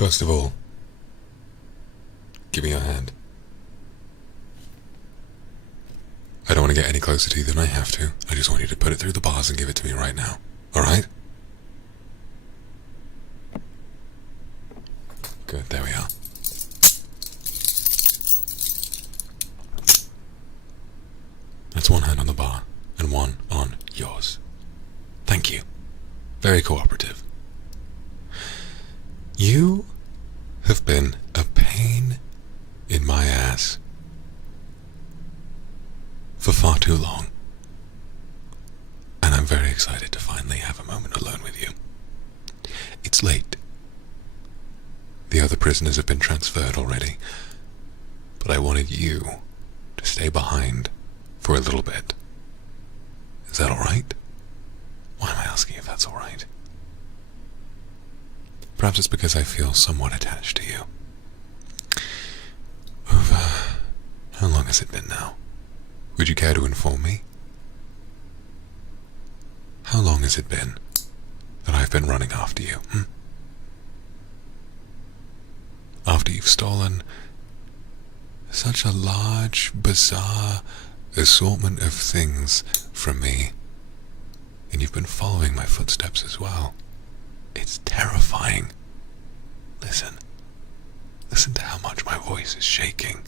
First of all, give me your hand. I don't want to get any closer to you than I have to. I just want you to put it through the bars and give it to me right now. Alright? Good, there we are. That's one hand on the bar, and one on yours. Thank you. Very cooperative. You have been a pain in my ass for far too long, and I'm very excited to finally have a moment alone with you. It's late. The other prisoners have been transferred already, but I wanted you to stay behind for a little bit. Is that alright? Why am I asking if that's alright? Perhaps it's because I feel somewhat attached to you. How long has it been now? Would you care to inform me? How long has it been that I've been running after you? After you've stolen such a large, bizarre assortment of things from me, and you've been following my footsteps as well. It's terrifying. Listen to how much my voice is shaking.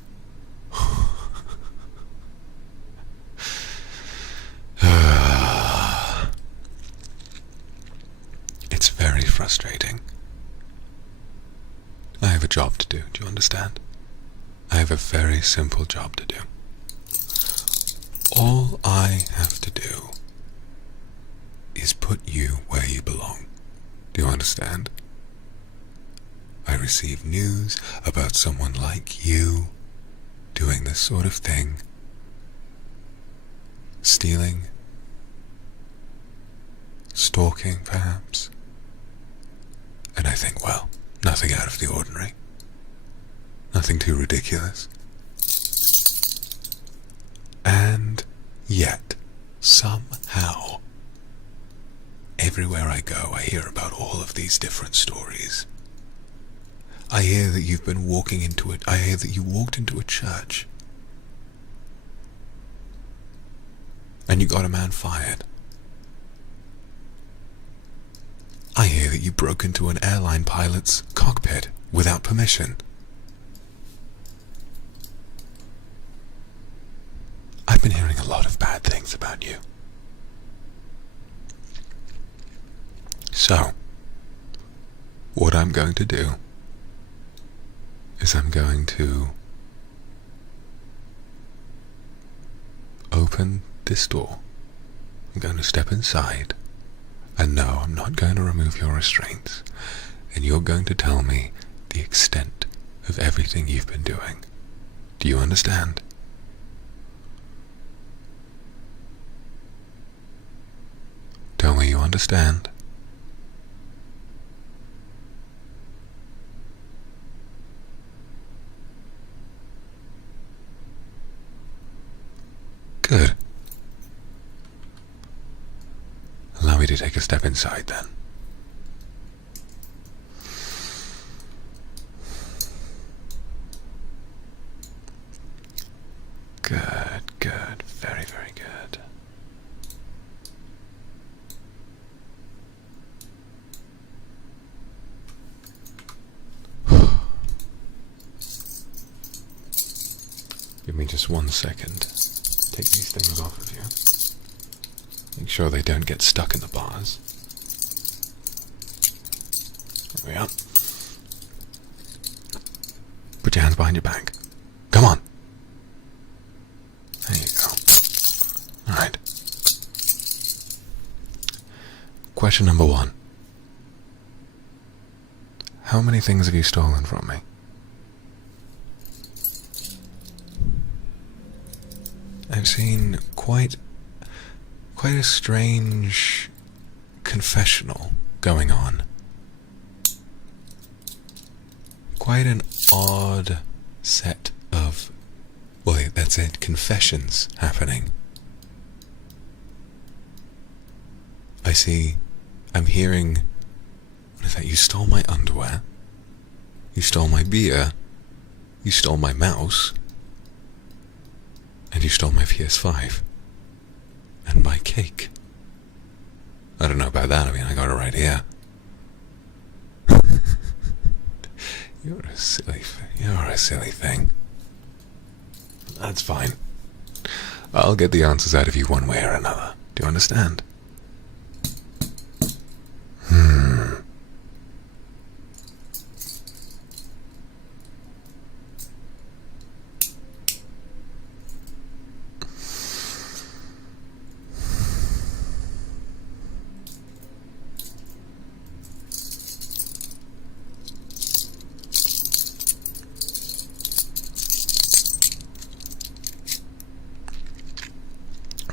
It's very frustrating. I have a job to do, do you understand? I have a very simple job to do. All I have to do is put you where you belong. Do you understand? I receive news about someone like you doing this sort of thing, stealing, stalking perhaps, and I think, well, nothing out of the ordinary, nothing too ridiculous. And yet, somehow, everywhere I go, I hear about all of these different stories. I hear that you've been walking into it. I hear that you walked into a church and you got a man fired. I hear that you broke into an airline pilot's cockpit without permission. I've been hearing a lot of bad things about you. So, what I'm going to do is I'm going to open this door. I'm going to step inside, and no, I'm not going to remove your restraints, and you're going to tell me the extent of everything you've been doing. Do you understand? Tell me you understand. Good. Allow me to take a step inside then. Good. Very, very good. Give me just 1 second. Take these things off of you. Make sure they don't get stuck in the bars. There we are. Put your hands behind your back. Come on. There you go. Alright. Question number 1. How many things have you stolen from me? I've seen quite a strange confessional going on. Quite an odd set of, well, that's it, confessions happening. I'm hearing, what is that, you stole my underwear, You stole my beer, you stole my mouse, and you stole my PS5. And my cake. I don't know about that, I mean, I got it right here. You're a silly thing. That's fine. I'll get the answers out of you one way or another. Do you understand?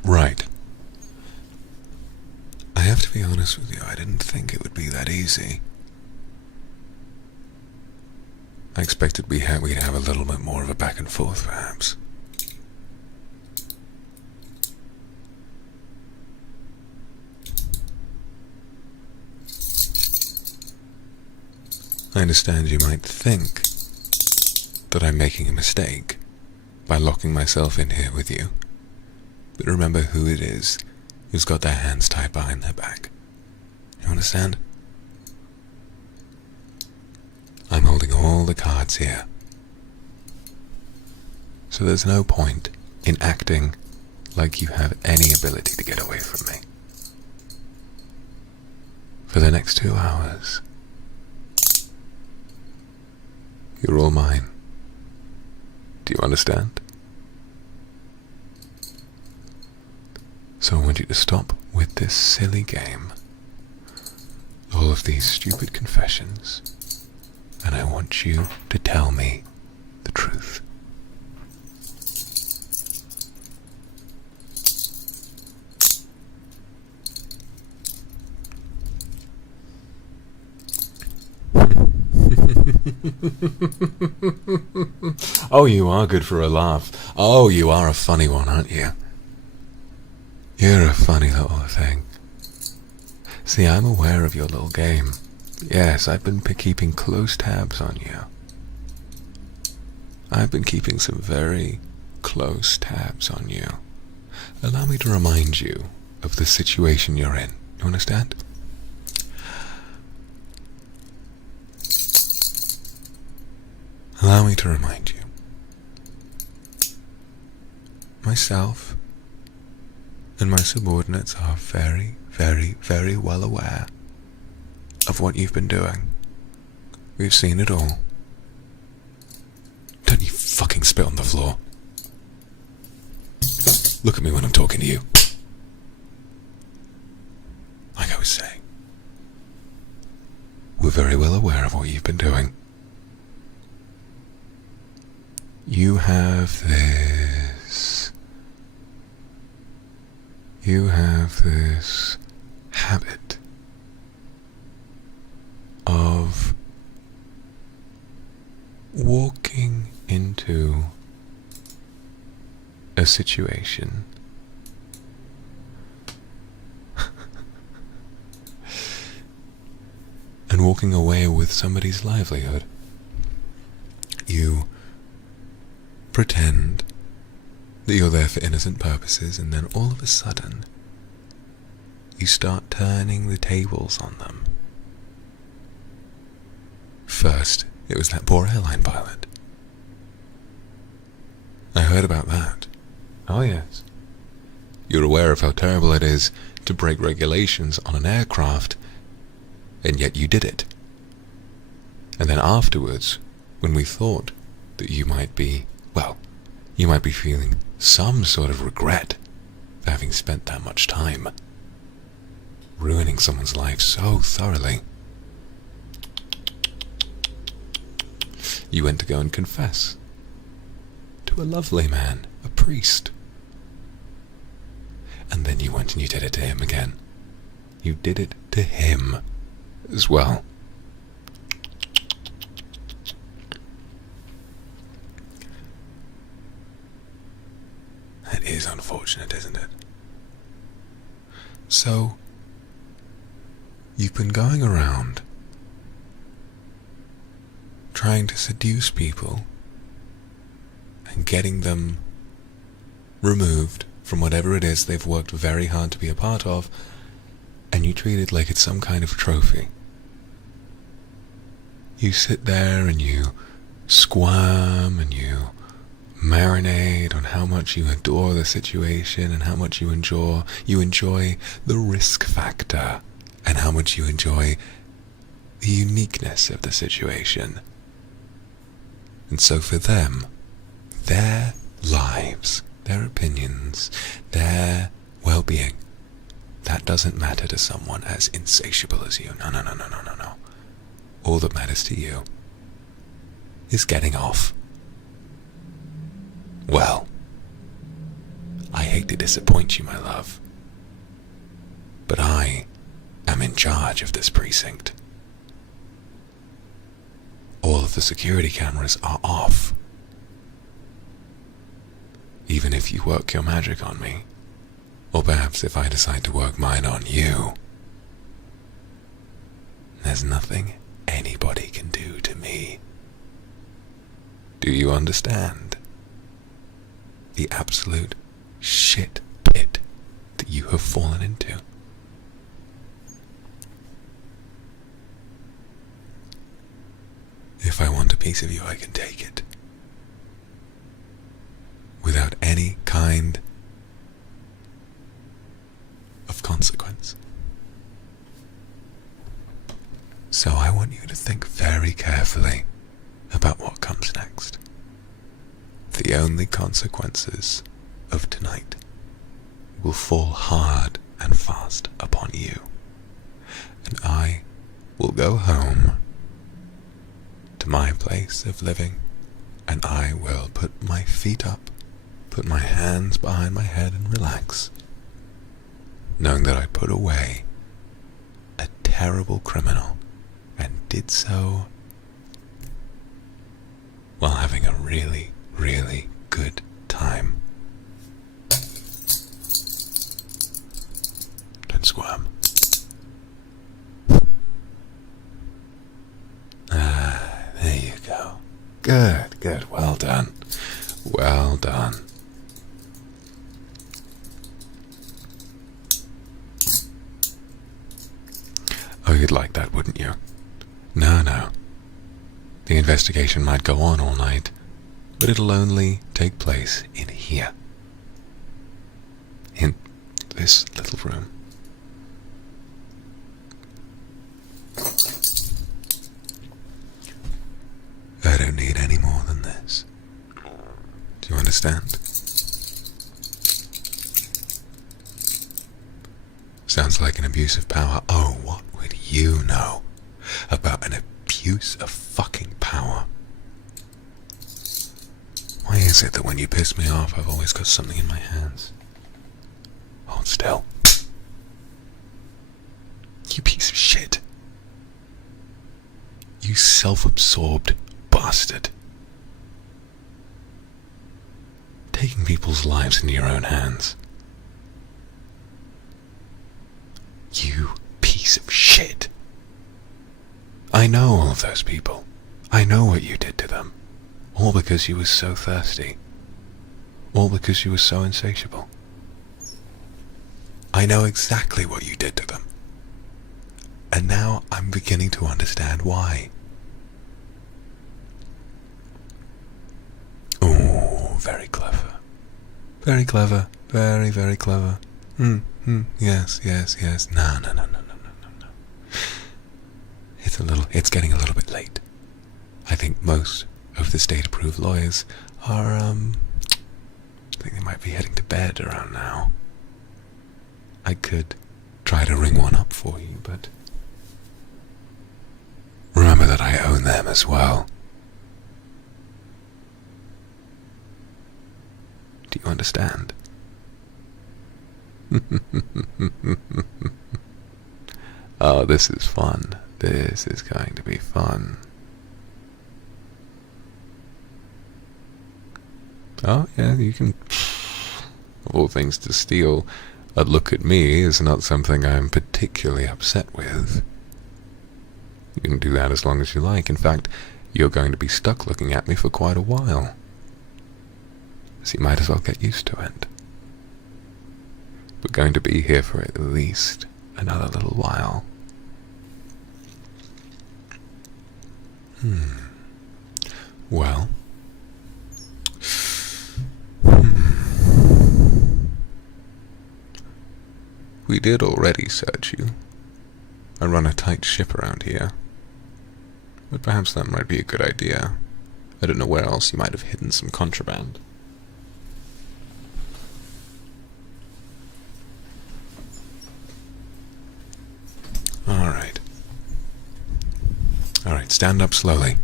Right. I have to be honest with you, I didn't think it would be that easy. I expected we'd have a little bit more of a back and forth, perhaps. I understand you might think that I'm making a mistake by locking myself in here with you. But remember who it is who's got their hands tied behind their back. You understand? I'm holding all the cards here. So there's no point in acting like you have any ability to get away from me. For the next 2 hours, you're all mine. Do you understand? So I want you to stop with this silly game, all of these stupid confessions, and I want you to tell me the truth. Oh, you are good for a laugh. Oh, you are a funny one, aren't you? You're a funny little thing. See, I'm aware of your little game. Yes, I've been keeping close tabs on you. I've been keeping some very close tabs on you. Allow me to remind you of the situation you're in. You understand? Allow me to remind you. Myself and my subordinates are very, very, very well aware of what you've been doing. We've seen it all. Don't you fucking spit on the floor. Look at me when I'm talking to you. Like I was saying, we're very well aware of what you've been doing. You have this habit of walking into a situation and walking away with somebody's livelihood. You pretend that you're there for innocent purposes, and then all of a sudden you start turning the tables on them. First, it was that poor airline pilot. I heard about that. Oh yes. You're aware of how terrible it is to break regulations on an aircraft, and yet you did it. And then afterwards, when we thought that you might be, well, you might be feeling some sort of regret for having spent that much time ruining someone's life so thoroughly, you went to go and confess to a lovely man, a priest. And then you went and you did it to him again. You did it to him as well. That is unfortunate, isn't it? So, you've been going around trying to seduce people and getting them removed from whatever it is they've worked very hard to be a part of, and you treat it like it's some kind of trophy. You sit there and you squirm and you marinate on how much you adore the situation and how much you enjoy the risk factor and how much you enjoy the uniqueness of the situation. And so for them, their lives, their opinions, their well-being, that doesn't matter to someone as insatiable as you. No. All that matters to you is getting off. Well, I hate to disappoint you, my love, but I am in charge of this precinct. All of the security cameras are off. Even if you work your magic on me, or perhaps if I decide to work mine on you, there's nothing anybody can do to me. Do you understand? The absolute shit pit that you have fallen into. If I want a piece of you, I can take it. Without any kind of consequence. So I want you to think very carefully about what comes next. The only consequences of tonight will fall hard and fast upon you, and I will go home to my place of living, and I will put my feet up, put my hands behind my head and relax, knowing that I put away a terrible criminal and did so while having a really, really good time. Don't squirm. There you go. Good, well done. Well done. Oh, you'd like that, wouldn't you? No. The investigation might go on all night, but it'll only take place in here. In this little room. I don't need any more than this. Do you understand? Sounds like an abuse of power. Oh, what would you know about an abuse of fucking power? Why is it that when you piss me off, I've always got something in my hands? Hold still. You piece of shit. You self-absorbed bastard. Taking people's lives into your own hands. You piece of shit. I know all of those people. I know what you did to them. All because you were so thirsty. All because you were so insatiable. I know exactly what you did to them. And now I'm beginning to understand why. Oh, very clever. Very clever. Very, very clever. Yes. No. It's getting a little bit late. I think most of the state-approved lawyers are, I think they might be heading to bed around now. I could try to ring one up for you, but remember that I own them as well. Do you understand? Oh, this is fun. This is going to be fun. Oh, yeah, you can... Of all things to steal, a look at me is not something I'm particularly upset with. You can do that as long as you like. In fact, you're going to be stuck looking at me for quite a while. So you might as well get used to it. We're going to be here for at least another little while. Well. We did already search you. I run a tight ship around here. But perhaps that might be a good idea. I don't know where else you might have hidden some contraband. Alright, stand up slowly.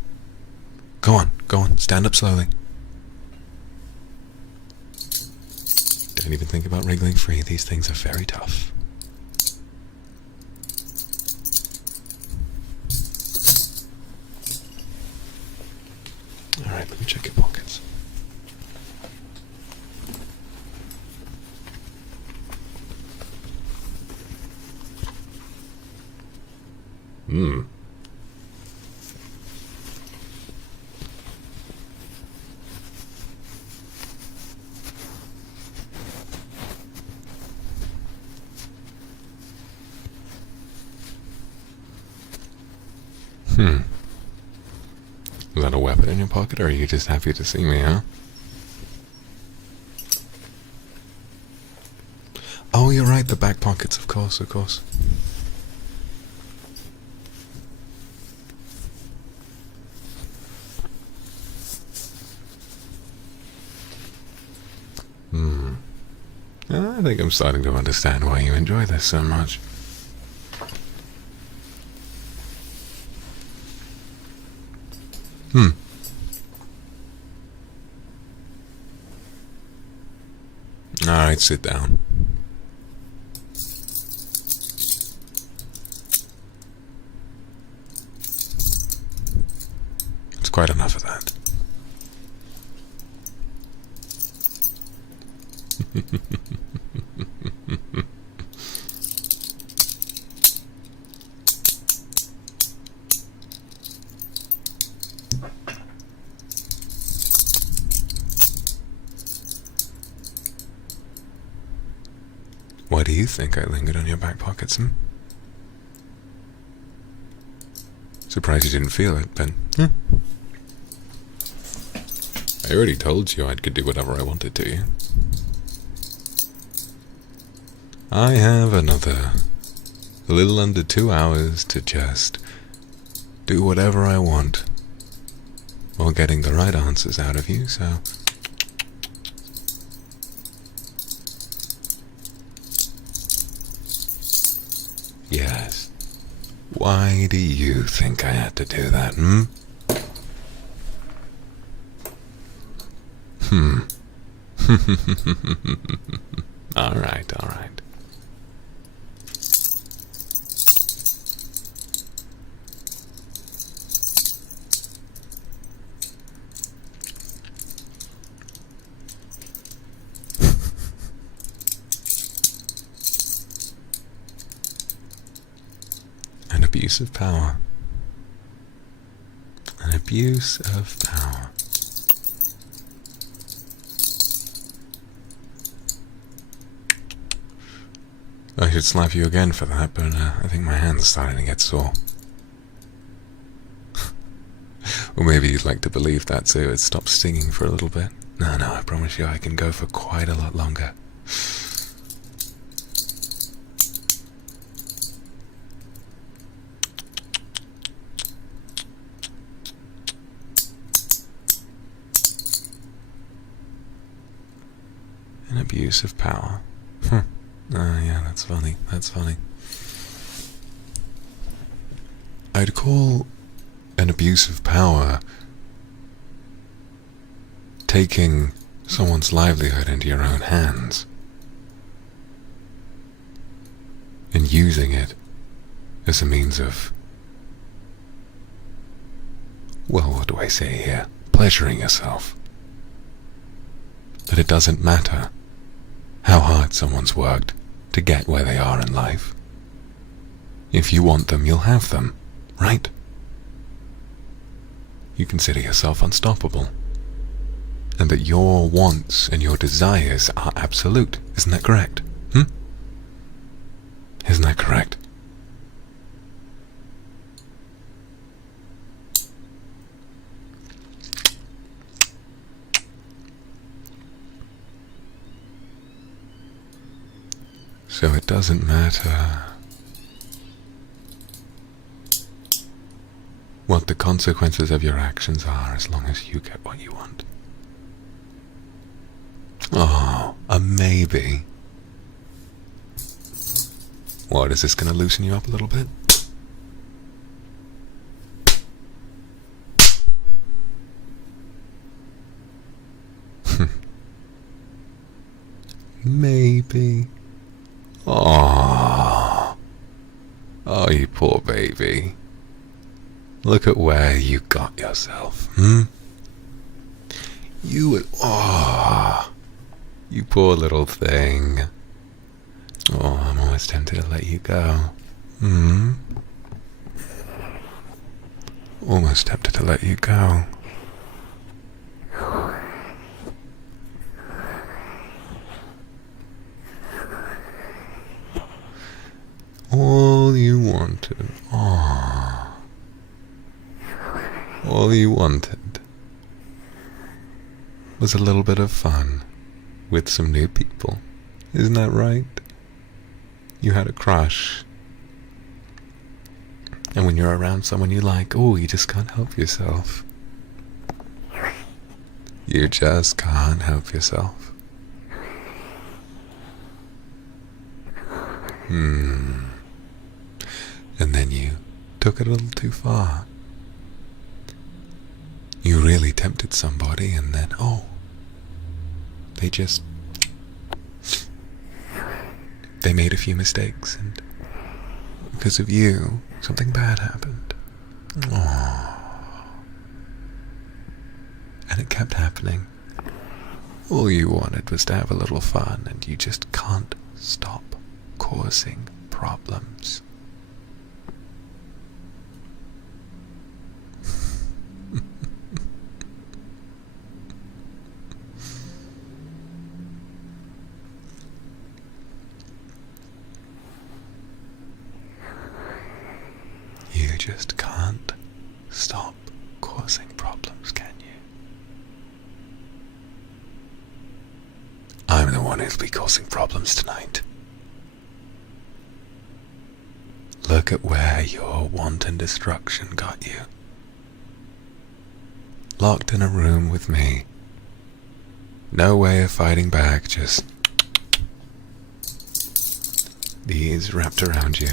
Go on, stand up slowly. Don't even think about wriggling free, these things are very tough. Alright, let me check your pockets. Is that a weapon in your pocket, or are you just happy to see me, huh? Oh, you're right, the back pockets, of course. I think I'm starting to understand why you enjoy this so much. Alright, sit down. It's quite enough of that. Why do you think I lingered on your back pockets, Surprised you didn't feel it, but I already told you I could do whatever I wanted to you. I have a little under 2 hours to just do whatever I want while getting the right answers out of you, so... Yes. Why do you think I had to do that, Alright. An abuse of power. An abuse of power. I should slap you again for that, but I think my hand's starting to get sore. Or maybe you'd like to believe that so it stops stinging for a little bit. No, I promise you I can go for quite a lot longer. An abuse of power. Yeah, that's funny. I'd call an abuse of power taking someone's livelihood into your own hands and using it as a means of, well, what do I say here? Pleasuring yourself. That it doesn't matter how hard someone's worked to get where they are in life. If you want them, you'll have them, right? you consider yourself unstoppable, and that your wants and your desires are absolute. Isn't that correct? Isn't that correct? So it doesn't matter what the consequences of your actions are as long as you get what you want. Oh, a maybe. What, is this going to loosen you up a little bit? Maybe. Oh, you poor baby. Look at where you got yourself, You poor little thing. Oh, I'm almost tempted to let you go. Almost tempted to let you go. All you wanted, all you wanted was a little bit of fun with some new people. Isn't that right? You had a crush. And when you're around someone you like, you just can't help yourself. You just can't help yourself. And then you took it a little too far. You really tempted somebody, and then, they made a few mistakes, and because of you, something bad happened. And it kept happening. All you wanted was to have a little fun, and you just can't stop causing problems. You just can't stop causing problems, can you? I'm the one who'll be causing problems tonight. Look at where your wanton destruction got you. Locked in a room with me. No way of fighting back, just these wrapped around you.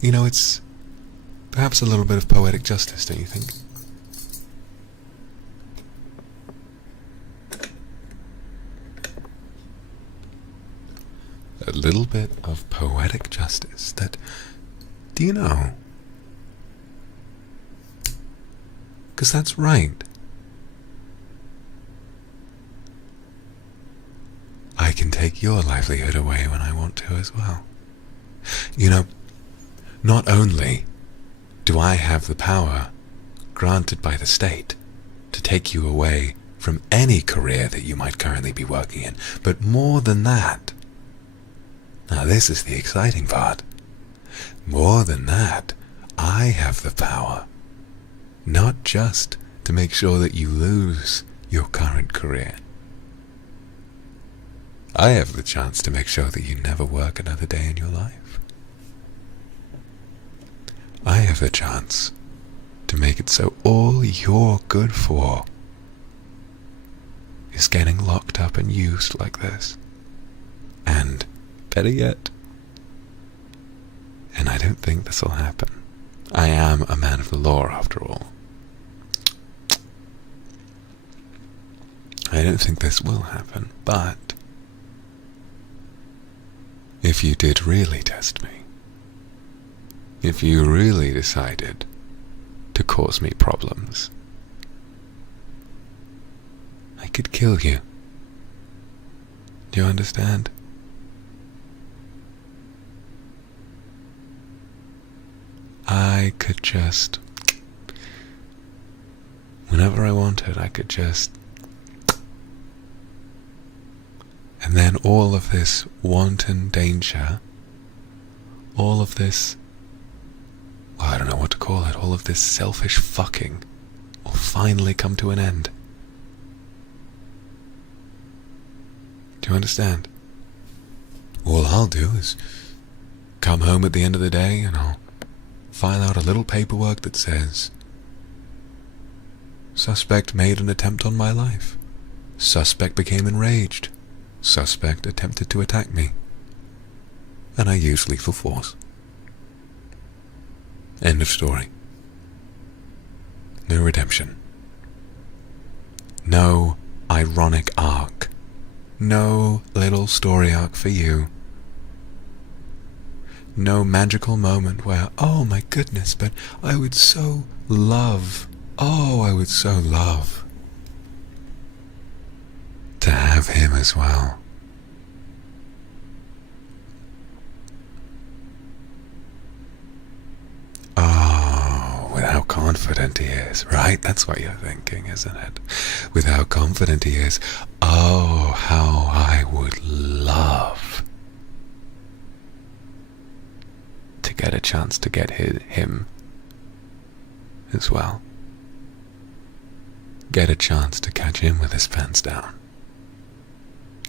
You know, it's perhaps a little bit of poetic justice, don't you think? A little bit of poetic justice that, do you know? Because that's right. I can take your livelihood away when I want to as well. You know, not only do I have the power granted by the state to take you away from any career that you might currently be working in, but more than that, now this is the exciting part, more than that, I have the power not just to make sure that you lose your current career. I have the chance to make sure that you never work another day in your life. I have the chance to make it so all you're good for is getting locked up and used like this. And, better yet, and I don't think this will happen. I am a man of the law after all. I don't think this will happen, but if you did really test me, if you really decided to cause me problems, I could kill you. Do you understand? I could just, whenever I wanted, I could just, and then all of this wanton danger, all of this, well, I don't know what to call it, all of this selfish fucking will finally come to an end. Do you understand? All I'll do is come home at the end of the day and I'll file out a little paperwork that says, suspect made an attempt on my life. Suspect became enraged. Suspect attempted to attack me. And I used lethal force. End of story. No redemption. No ironic arc. No little story arc for you. No magical moment where, oh my goodness, but I would so love, oh, I would so love to have him as well. Oh, with how confident he is, right? That's what you're thinking, isn't it? With how confident he is. Oh, how I would love to get a chance to get him as well. Get a chance to catch him with his pants down.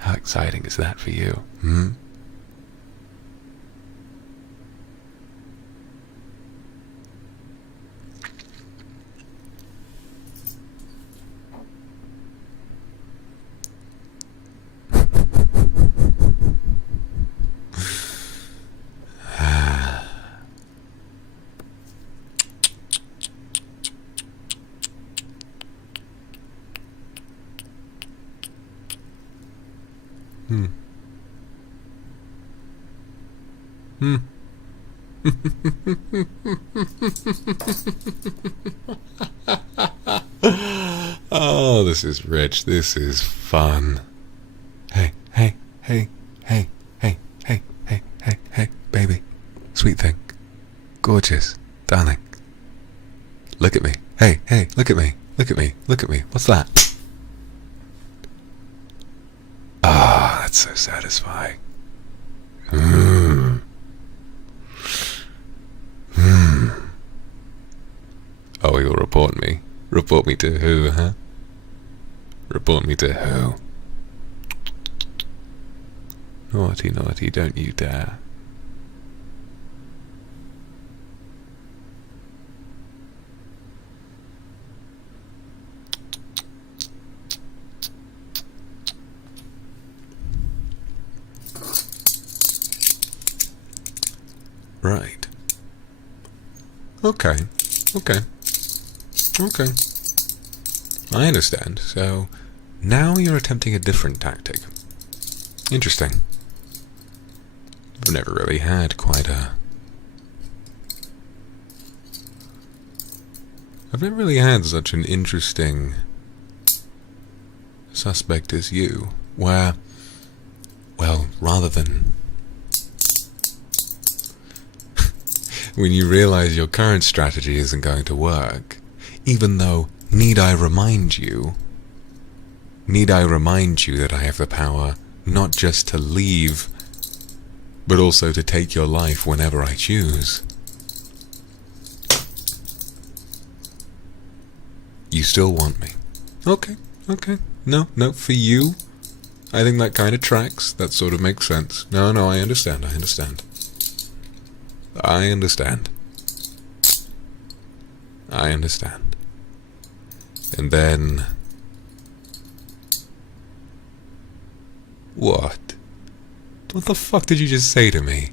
How exciting is that for you, hmm? Oh, this is rich. This is fun. Hey, hey, hey, hey, hey, hey, hey, hey, hey, baby. Sweet thing. Gorgeous. Darling. Look at me. Hey, hey, look at me. Look at me. Look at me. What's that? Ah, that's so satisfying. Oh, you'll report me. Report me to who, huh? Report me to who? Naughty, naughty, don't you dare. Right. Okay. Okay. Okay. I understand. So, now you're attempting a different tactic. Interesting. I've never really had quite a... I've never really had such an interesting suspect as you, where, well, rather than... when you realize your current strategy isn't going to work, even though, need I remind you that I have the power not just to leave, but also to take your life whenever I choose. You still want me. Okay, okay. No, for you, I think that kind of tracks. That sort of makes sense. No, I understand. I understand. And then... What? What the fuck did you just say to me?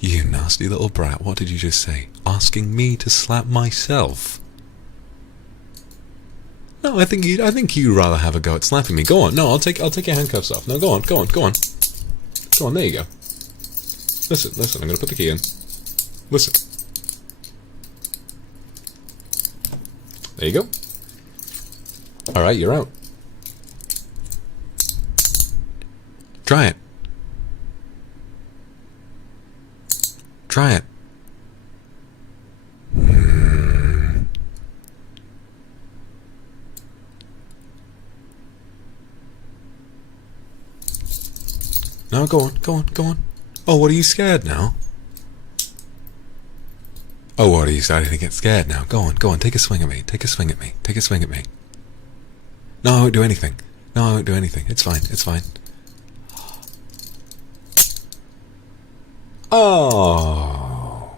You nasty little brat, what did you just say? Asking me to slap myself? No, I think you'd rather have a go at slapping me. Go on. No, I'll take your handcuffs off. No, go on. Go on, there you go. Listen, I'm gonna put the key in. Listen. There you go. Alright, you're out. Try it. Try it. No, go on, go on, go on. Oh, what, are you scared now? Oh, what, are you starting to get scared now? Go on, take a swing at me, take a swing at me, take a swing at me. No, I won't do anything. No, I won't do anything. It's fine, it's fine. Oh.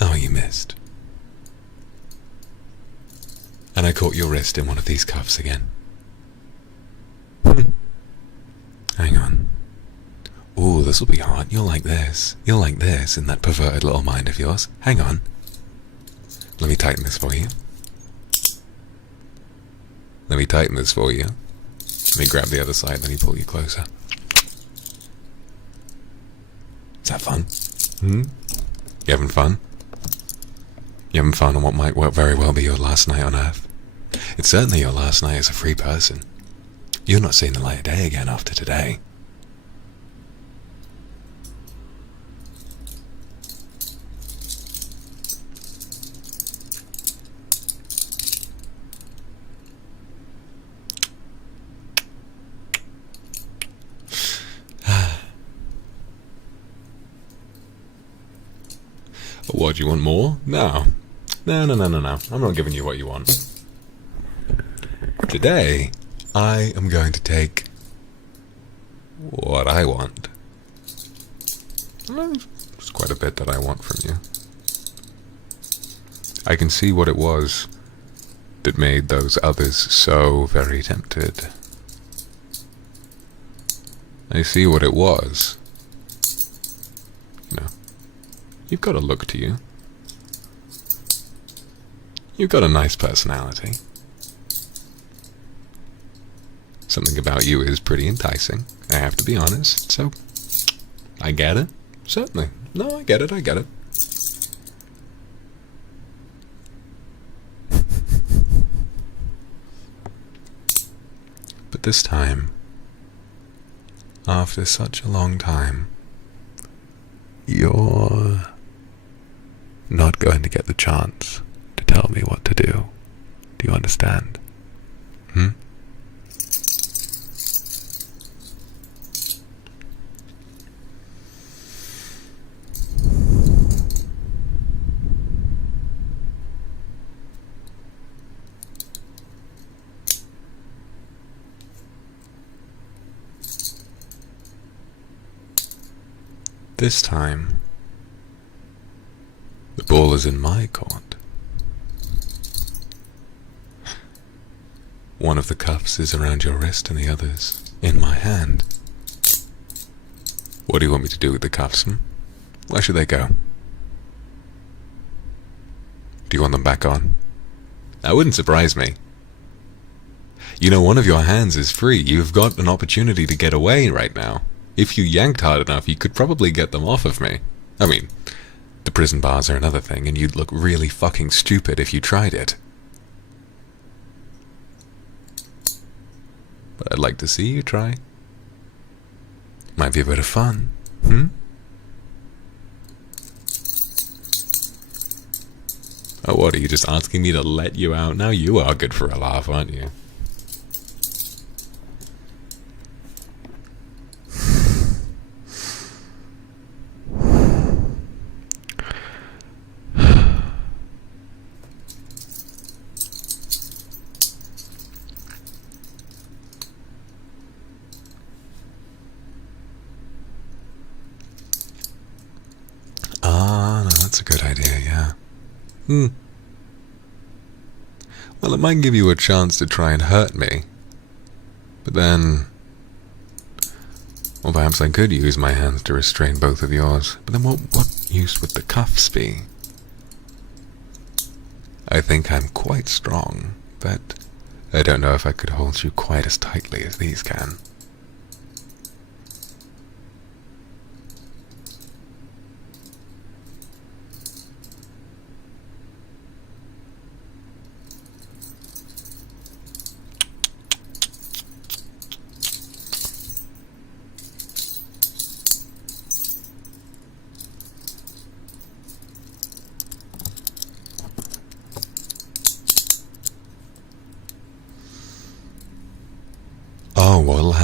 Oh, you missed. And I caught your wrist in one of these cuffs again. Hang on. Ooh, this'll be hard. You'll like this. You'll like this in that perverted little mind of yours. Hang on. Let me tighten this for you. Let me tighten this for you. Let me grab the other side, let me pull you closer. Is that fun? You having fun? You having fun on what might very well be your last night on Earth? It's certainly your last night as a free person. You're not seeing the light of day again after today. What, do you want more? No. No. I'm not giving you what you want. Today, I am going to take what I want. There's quite a bit that I want from you. I can see what it was that made those others so very tempted. I see what it was. You know, you've got a look to you. You've got a nice personality. Something about you is pretty enticing, I have to be honest, so I get it. Certainly. No, I get it. But this time, after such a long time, you're not going to get the chance to tell me what to do. Do you understand? This time, the ball is in my court. One of the cuffs is around your wrist and the other's in my hand. What do you want me to do with the cuffs, Where should they go? Do you want them back on? That wouldn't surprise me. You know, one of your hands is free. You've got an opportunity to get away right now. If you yanked hard enough, you could probably get them off of me. I mean, the prison bars are another thing, and you'd look really fucking stupid if you tried it. But I'd like to see you try. Might be a bit of fun, Oh, what, are you just asking me to let you out? Now you are good for a laugh, aren't you? Ah, no, that's a good idea, yeah. Well, it might give you a chance to try and hurt me. But then... well, perhaps I could use my hands to restrain both of yours. But then what use would the cuffs be? I think I'm quite strong, but I don't know if I could hold you quite as tightly as these can.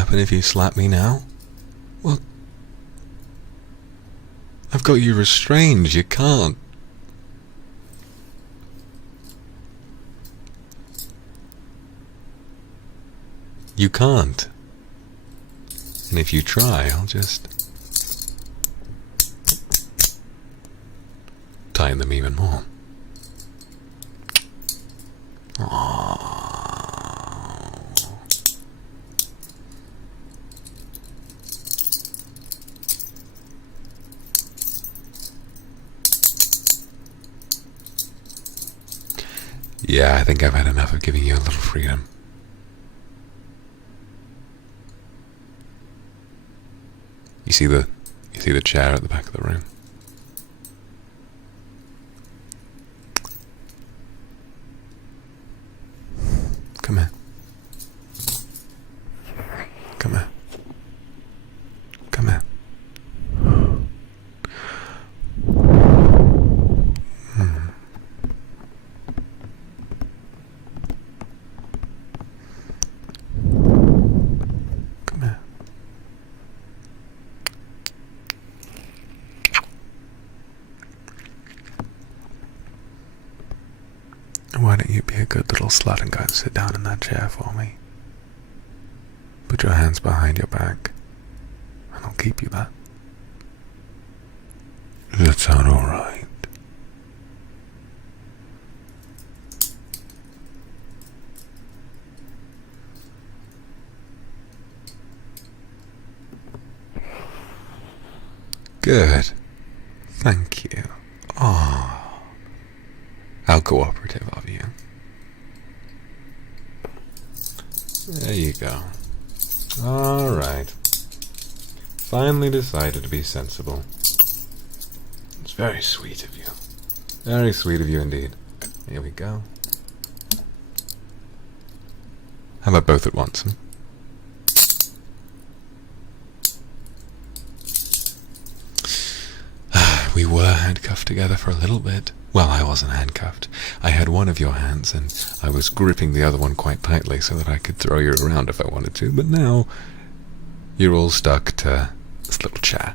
happen if you slap me now? Well, I've got you restrained. You can't. You can't. And if you try, I'll just tighten them even more. Aww. Yeah, I think I've had enough of giving you a little freedom. You see the chair at the back of the room? Come here. Come here. Come here. Come here. Why don't you be a good little slut and go and sit down in that chair for me? Put your hands behind your back, and I'll keep you that. Does that sound alright? Good. Thank you. Oh. How cooperative of you. There you go. Alright. Finally decided to be sensible. It's very sweet of you. Very sweet of you indeed. Here we go. How about both at once? We were handcuffed together for a little bit. Well, I wasn't handcuffed. I had one of your hands and I was gripping the other one quite tightly so that I could throw you around if I wanted to, but now you're all stuck to this little chair.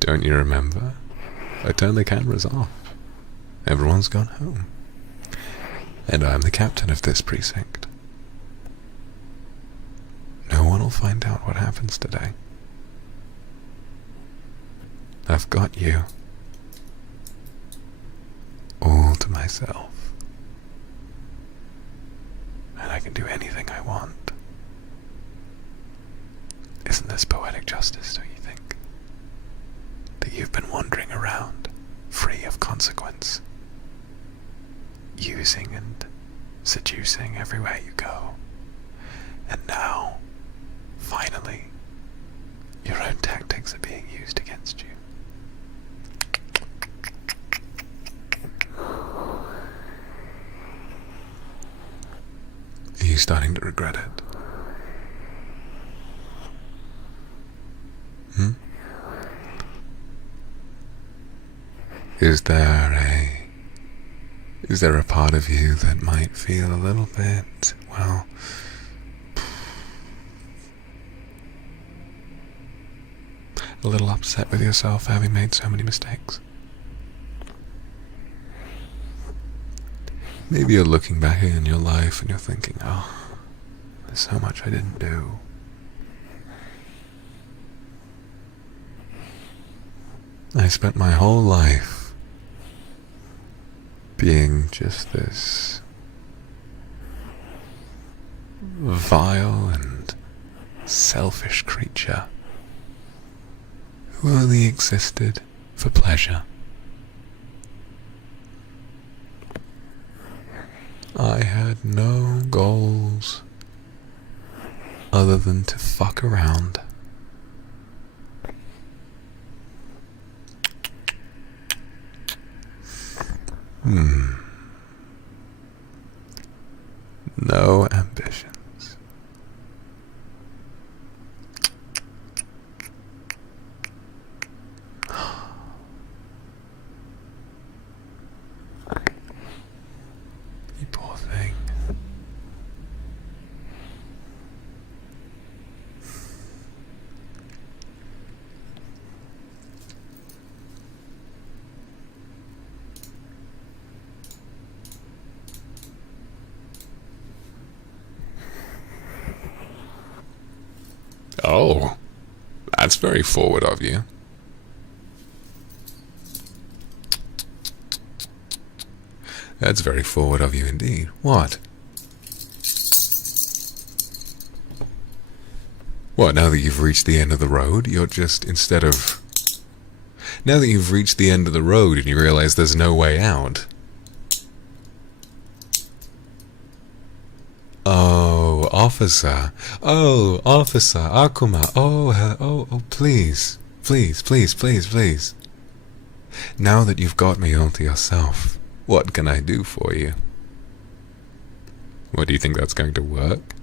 Don't you remember? I turned the cameras off. Everyone's gone home. And I'm the captain of this precinct. No one will find out what happens today. I've got you. All to myself. And I can do anything I want. Isn't this poetic justice, don't you think? That you've been wandering around, free of consequence, using and seducing everywhere you go, and now, finally, your own tactics are being used against you. Are you starting to regret it? Is there a part of you that might feel a little bit, well, a little upset with yourself for having made so many mistakes? Maybe you're looking back in your life and you're thinking, oh, there's so much I didn't do. I spent my whole life being just this vile and selfish creature who only existed for pleasure. I had no goals other than to fuck around. No ambitions. You poor thing. Oh, that's very forward of you. That's very forward of you indeed. What? What, now that you've reached the end of the road, you're just, instead of... Now that you've reached the end of the road and you realize there's no way out... Oh, officer. Oh, officer. Akuma. Oh, please. Please, please, please, please. Now that you've got me all to yourself, what can I do for you? What, do you think that's going to work?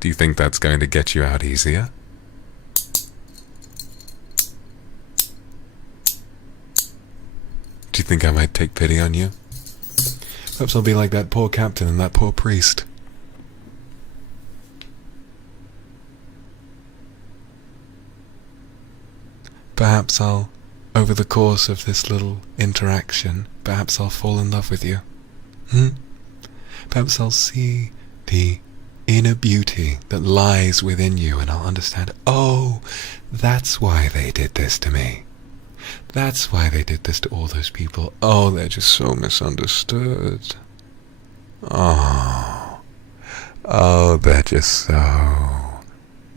Do you think that's going to get you out easier? Do you think I might take pity on you? Perhaps I'll be like that poor captain and that poor priest. Perhaps I'll, over the course of this little interaction, perhaps I'll fall in love with you. Perhaps I'll see the inner beauty that lies within you and I'll understand, oh, that's why they did this to me. That's why they did this to all those people. Oh, they're just so misunderstood. Oh, they're just so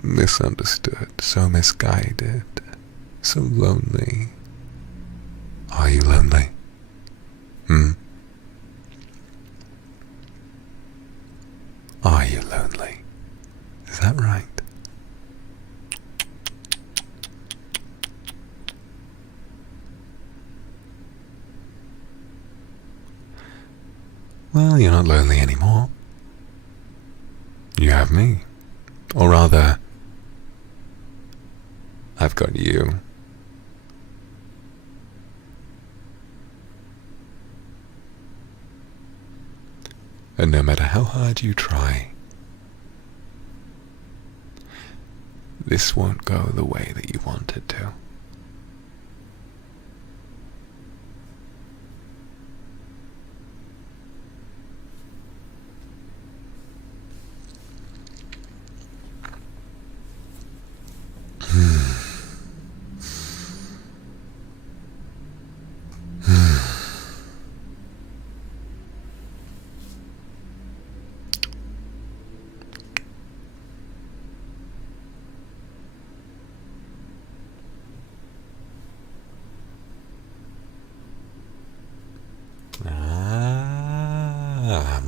misunderstood, so misguided, so lonely. Are you lonely? Are you lonely? Is that right? Well, you're not lonely anymore. You have me. Or rather, I've got you. And no matter how hard you try, this won't go the way that you want it to.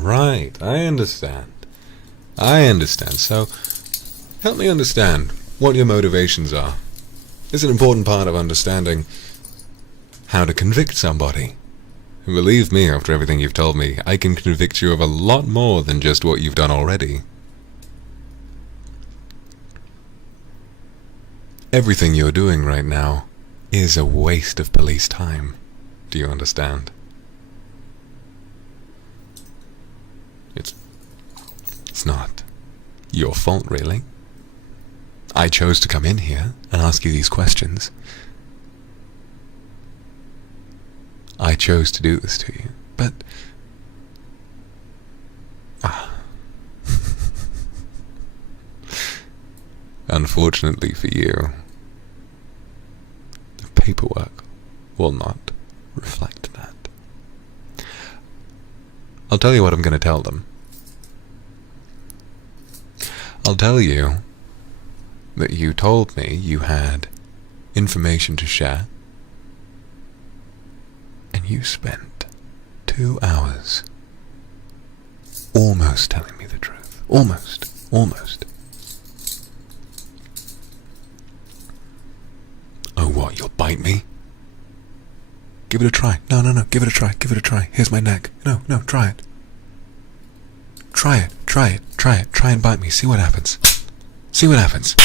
Right, I understand. So, help me understand what your motivations are. It's an important part of understanding how to convict somebody. And believe me, after everything you've told me, I can convict you of a lot more than just what you've done already. Everything you're doing right now is a waste of police time. Do you understand? It's not your fault, really. I chose to come in here and ask you these questions. I chose to do this to you, but... Unfortunately for you, the paperwork will not reflect that. I'll tell you what I'm going to tell them. I'll tell you that you told me you had information to share, and you spent 2 hours almost telling me the truth. Almost. Oh, what, you'll bite me? Give it a try. No, no, no. Give it a try. Give it a try. Here's my neck. No, no. Try it. Try it. Try it. Try it. Try and bite me. See what happens. See what happens.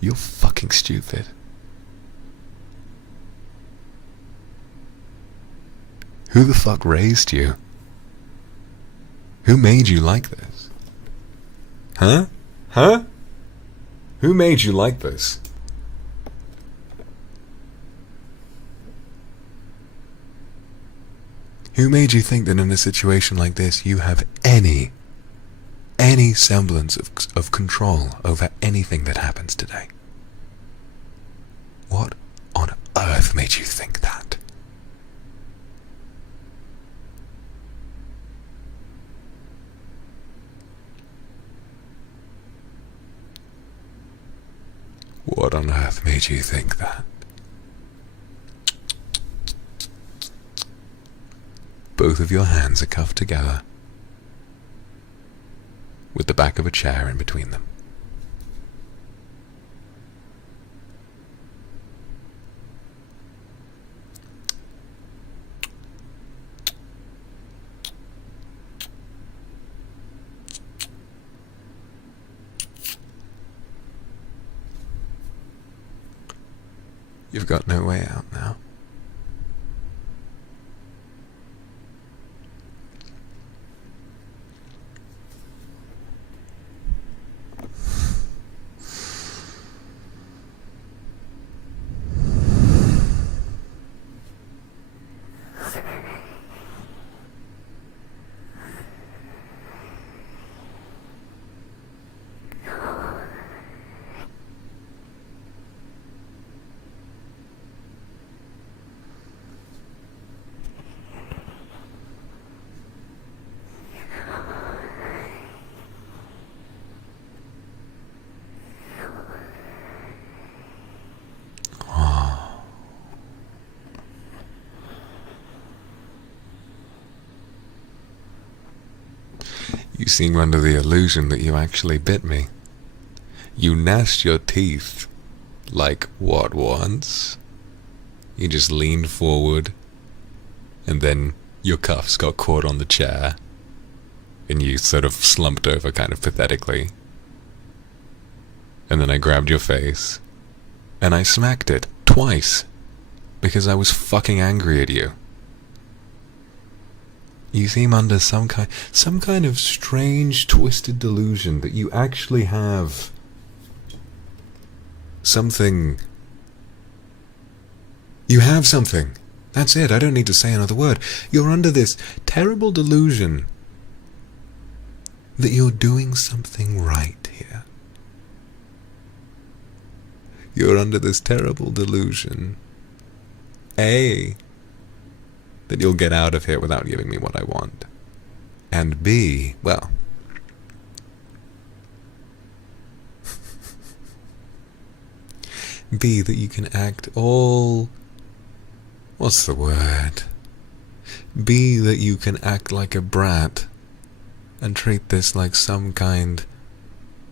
You're fucking stupid. Who the fuck raised you? Who made you like this? Huh? Huh? Who made you like this? Who made you think that in a situation like this you have any semblance of control over anything that happens today? What on earth made you think that? What on earth made you think that? Both of your hands are cuffed together, with the back of a chair in between them. You've got no way out now. You seem under the illusion that you actually bit me. You gnashed your teeth like what once? You just leaned forward, and then your cuffs got caught on the chair, and you sort of slumped over kind of pathetically. And then I grabbed your face, and I smacked it twice, because I was fucking angry at you. You seem under some kind of strange, twisted delusion that you actually have something. You have something. That's it. I don't need to say another word. You're under this terrible delusion that you're doing something right here. You're under this terrible delusion, A, that you'll get out of here without giving me what I want, and B, well, B, that you can act all, what's the word? B, that you can act like a brat and treat this like some kind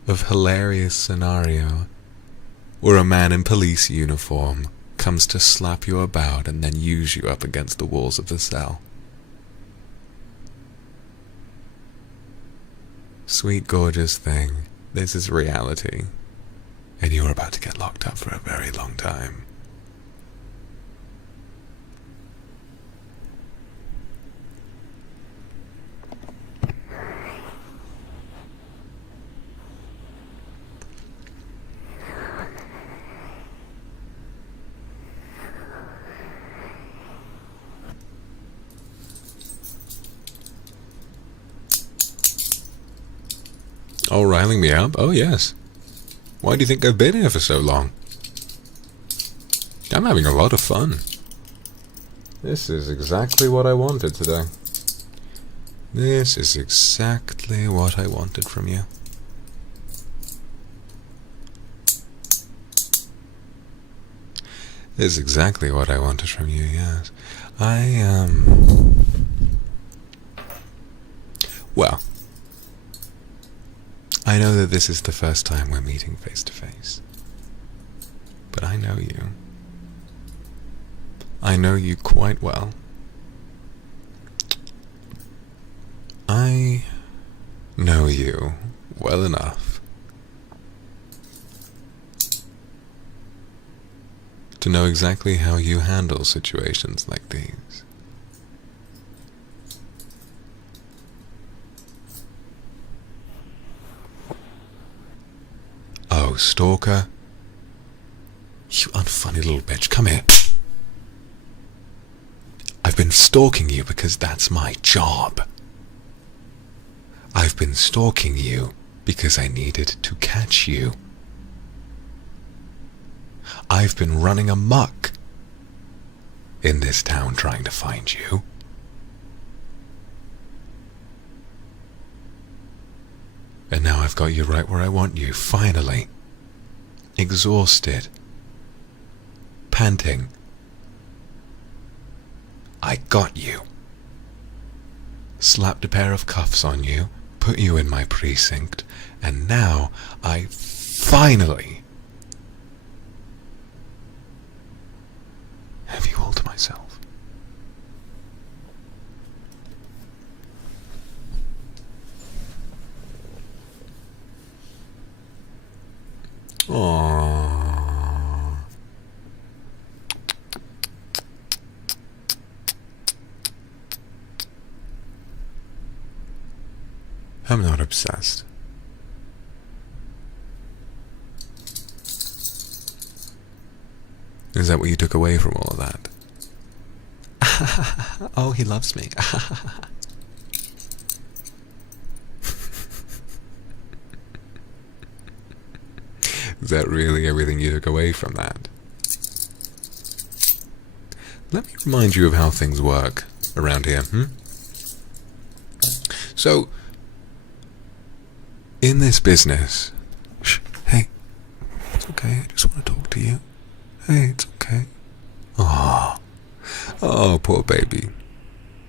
of hilarious scenario where a man in police uniform comes to slap you about and then use you up against the walls of the cell. Sweet, gorgeous thing, this is reality, and you're about to get locked up for a very long time. Oh, riling me up? Oh, yes. Why do you think I've been here for so long? I'm having a lot of fun. This is exactly what I wanted today. This is exactly what I wanted from you. This is exactly what I wanted from you, yes. I know that this is the first time we're meeting face to face, but I know you. I know you quite well. I know you well enough to know exactly how you handle situations like these. Oh, stalker. You unfunny little bitch, come here. I've been stalking you because that's my job. I've been stalking you because I needed to catch you. I've been running amok in this town trying to find you. And now I've got you right where I want you, finally. Exhausted. Panting. I got you. Slapped a pair of cuffs on you, put you in my precinct, and now I finally have you all to myself. Aww. I'm not obsessed. Is that what you took away from all of that? Oh, he loves me. Is that really everything you took away from that? Let me remind you of how things work around here, So, in this business... Shh, hey, it's okay, I just want to talk to you. Hey, it's okay. Oh, poor baby.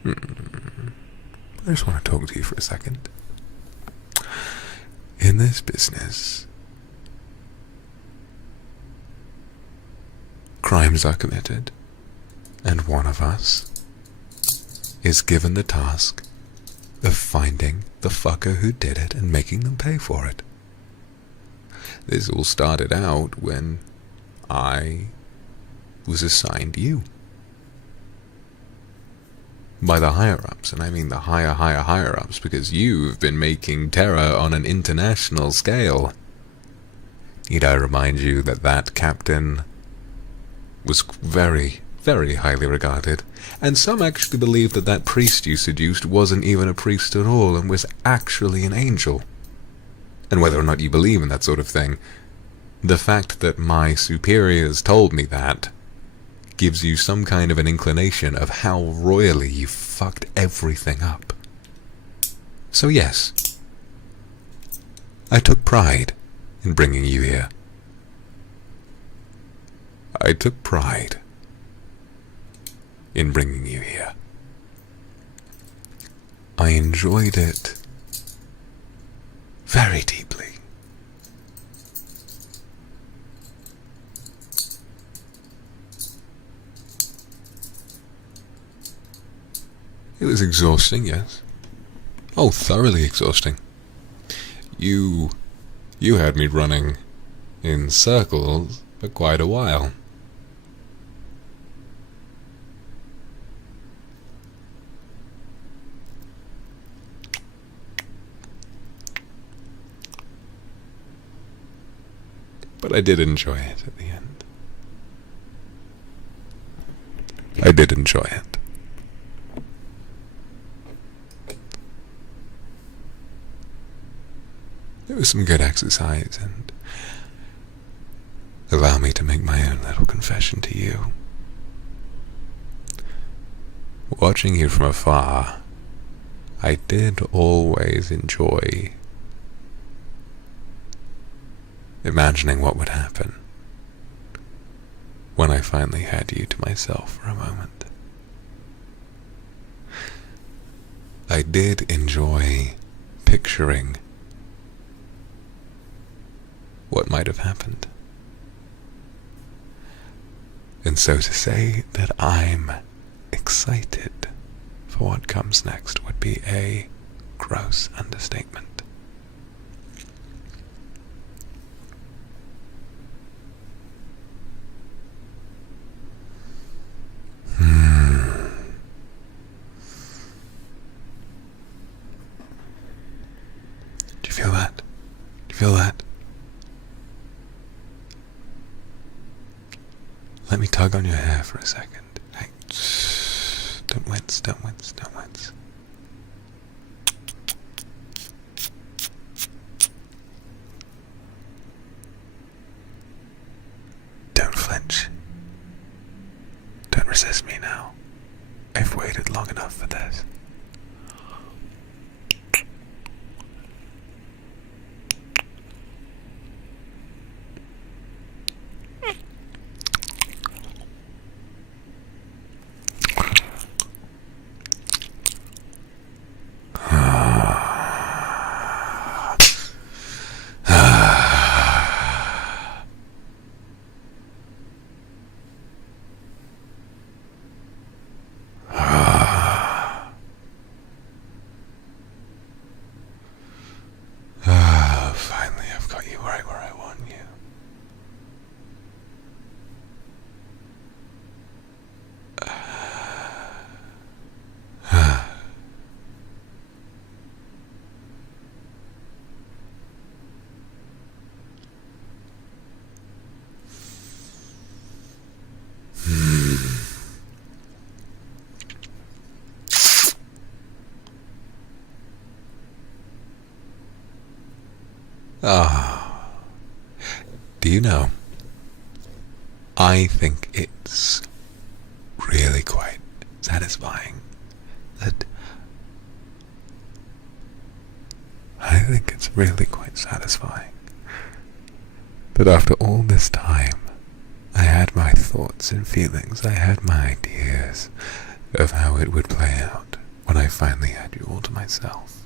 I just want to talk to you for a second. In this business, crimes are committed, and one of us is given the task of finding the fucker who did it and making them pay for it. This all started out when I was assigned you. By the higher-ups, and I mean the higher-ups, because you've been making terror on an international scale. Need I remind you that that captain was very, very highly regarded, and some actually believe that that priest you seduced wasn't even a priest at all and was actually an angel. And whether or not you believe in that sort of thing, the fact that my superiors told me that gives you some kind of an inclination of how royally you fucked everything up. So yes, I took pride in bringing you here. I took pride in bringing you here. I enjoyed it very deeply. It was exhausting, yes. Oh, thoroughly exhausting. You had me running in circles for quite a while. But I did enjoy it at the end. I did enjoy it. It was some good exercise, and allow me to make my own little confession to you. Watching you from afar, I did always enjoy imagining what would happen when I finally had you to myself for a moment. I did enjoy picturing what might have happened. And so to say that I'm excited for what comes next would be a gross understatement. Do you feel that? Do you feel that? Let me tug on your hair for a second. Hey, don't wince, don't wince, don't wince. Don't flinch. Don't resist me now. I've waited long enough for this. Finally, I've got you right where I want you. Ah, do you know, I think it's really quite satisfying that after all this time I had my thoughts and feelings, I had my ideas of how it would play out when I finally had you all to myself.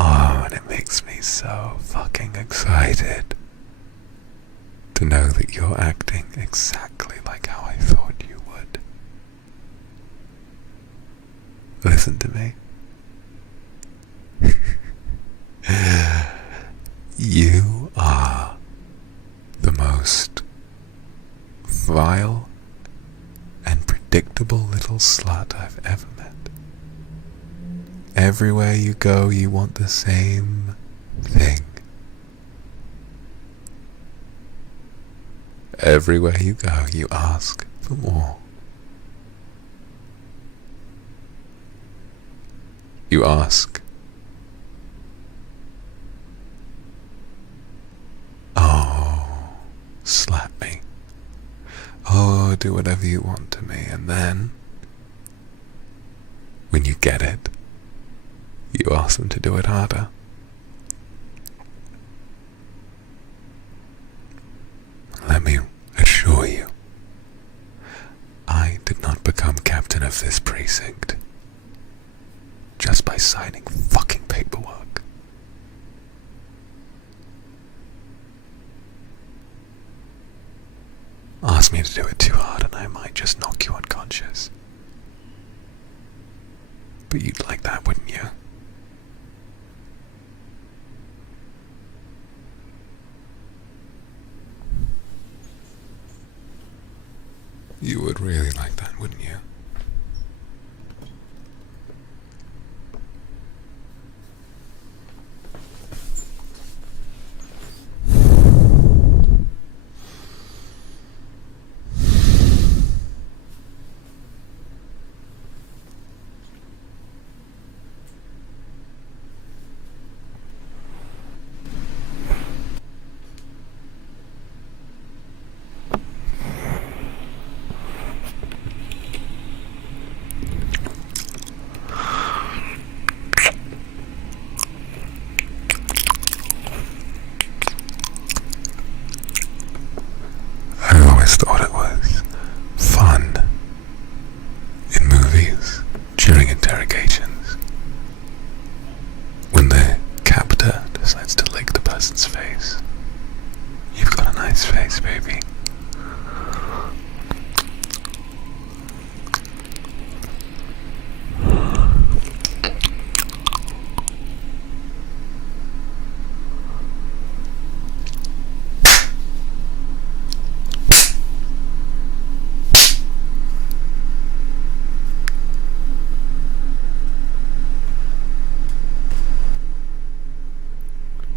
Oh, and it makes me so fucking excited to know that you're acting exactly like how I thought you would. Listen to me. You are the most vile and predictable little slut I've ever met. Everywhere you go, you want the same thing. Everywhere you go, you ask for more. You ask, oh, slap me. Oh, do whatever you want to me. And then, when you get it, you ask them to do it harder. Let me assure you, I did not become captain of this precinct just by signing fucking paperwork. Ask me to do it too hard and I might just knock you unconscious. But you'd like that, wouldn't you? You would really like that, wouldn't you? person's face. You've got a nice face, baby.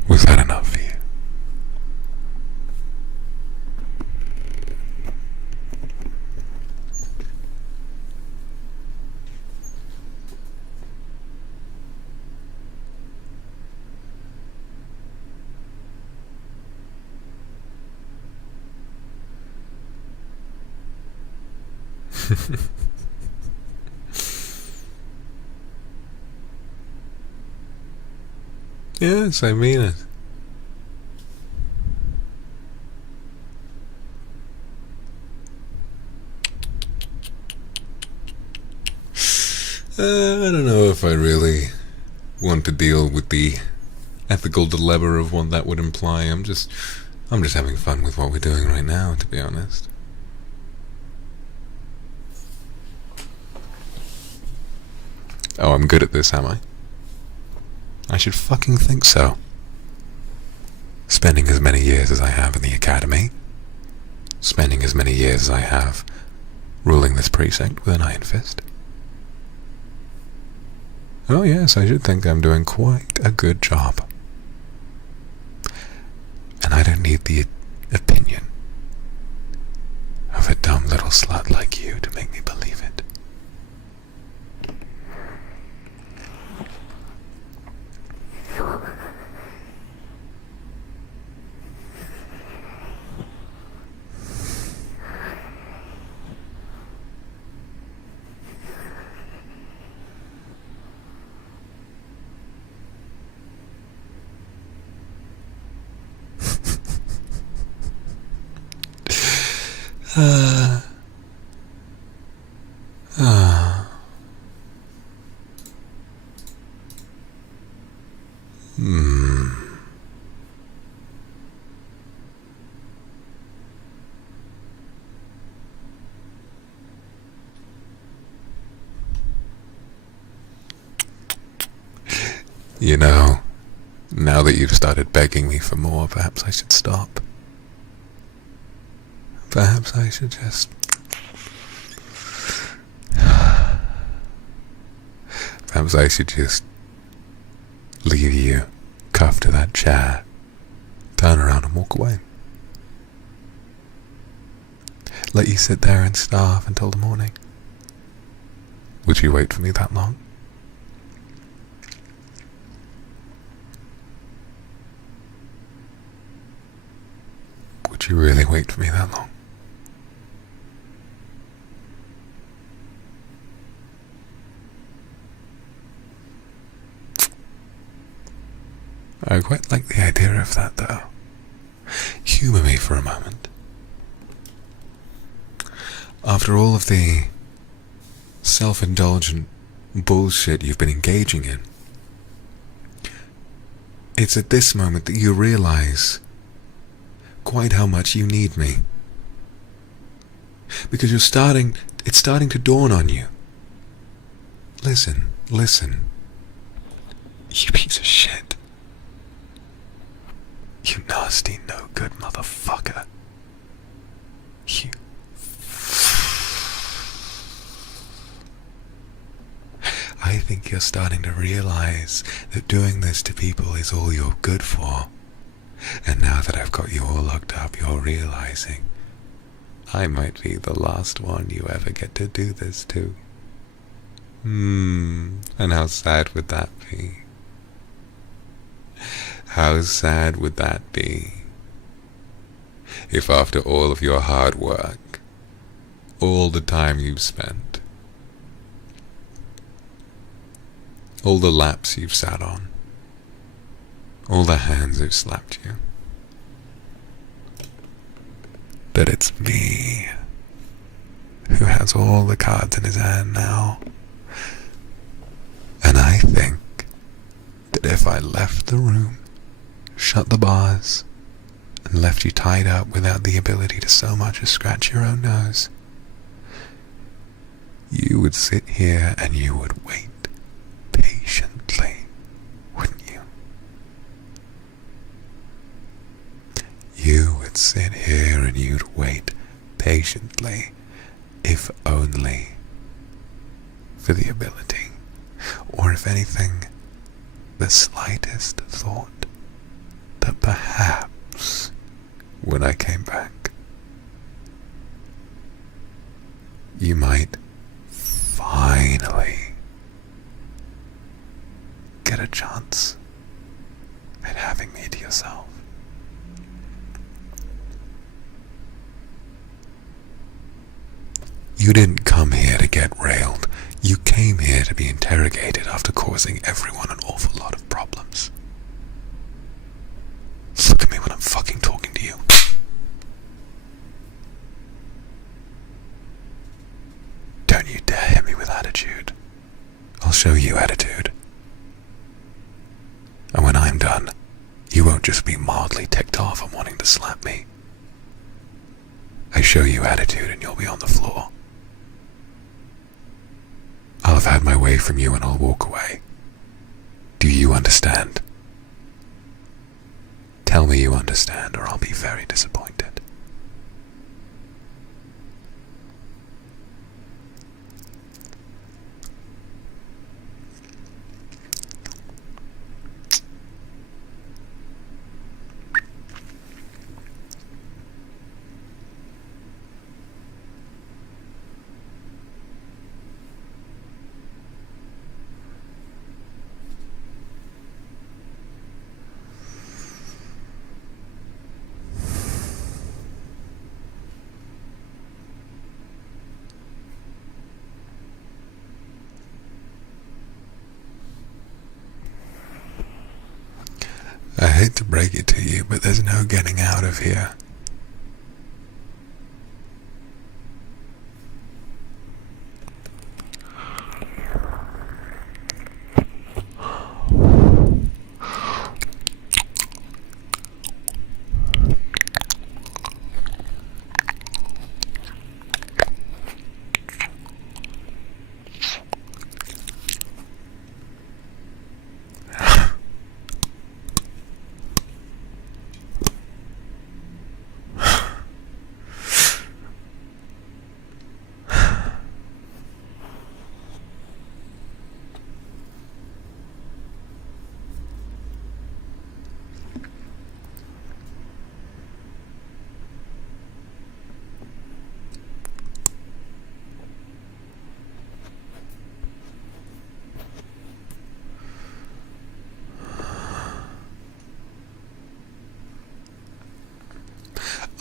Was that enough for you? Yes, I mean it. I don't know if I really want to deal with the ethical dilemma of what that would imply. I'm just having fun with what we're doing right now, to be honest. Oh, I'm good at this, am I? I should fucking think so. Spending as many years as I have in the academy, spending as many years as I have ruling this precinct with an iron fist. Oh yes, I should think I'm doing quite a good job. And I don't need the opinion of a dumb little slut like you to make me believe it. You know, now that you've started begging me for more, perhaps I should stop. Perhaps I should just... Perhaps I should just leave you cuffed to that chair, turn around and walk away. Let you sit there and starve until the morning. Would you wait for me that long? Would you really wait for me that long? I quite like the idea of that, though. Humour me for a moment. After all of the self-indulgent bullshit you've been engaging in, it's at this moment that you realise quite how much you need me. Because it's starting to dawn on you. Listen, you piece of shit. You nasty, no good motherfucker. You... I think you're starting to realize that doing this to people is all you're good for. And now that I've got you all locked up, you're realizing I might be the last one you ever get to do this to. And how sad would that be? How sad would that be if after all of your hard work, all the time you've spent, all the laps you've sat on, all the hands who've slapped you, that it's me who has all the cards in his hand now. And I think that if I left the room shut the bars, and left you tied up without the ability to so much as scratch your own nose, you would sit here and you would wait patiently, wouldn't you? You would sit here and you'd wait patiently, if only for the ability, or if anything, the slightest thought that perhaps when I came back, you might finally get a chance at having me to yourself. You didn't come here to get railed. You came here to be interrogated after causing everyone an awful lot of problems. Look at me when I'm fucking talking to you. Don't you dare hit me with attitude. I'll show you attitude. And when I'm done, you won't just be mildly ticked off and wanting to slap me. I show you attitude and you'll be on the floor. I'll have had my way from you and I'll walk away. Do you understand? Tell me you understand or I'll be very disappointed. I hate to break it to you, but there's no getting out of here.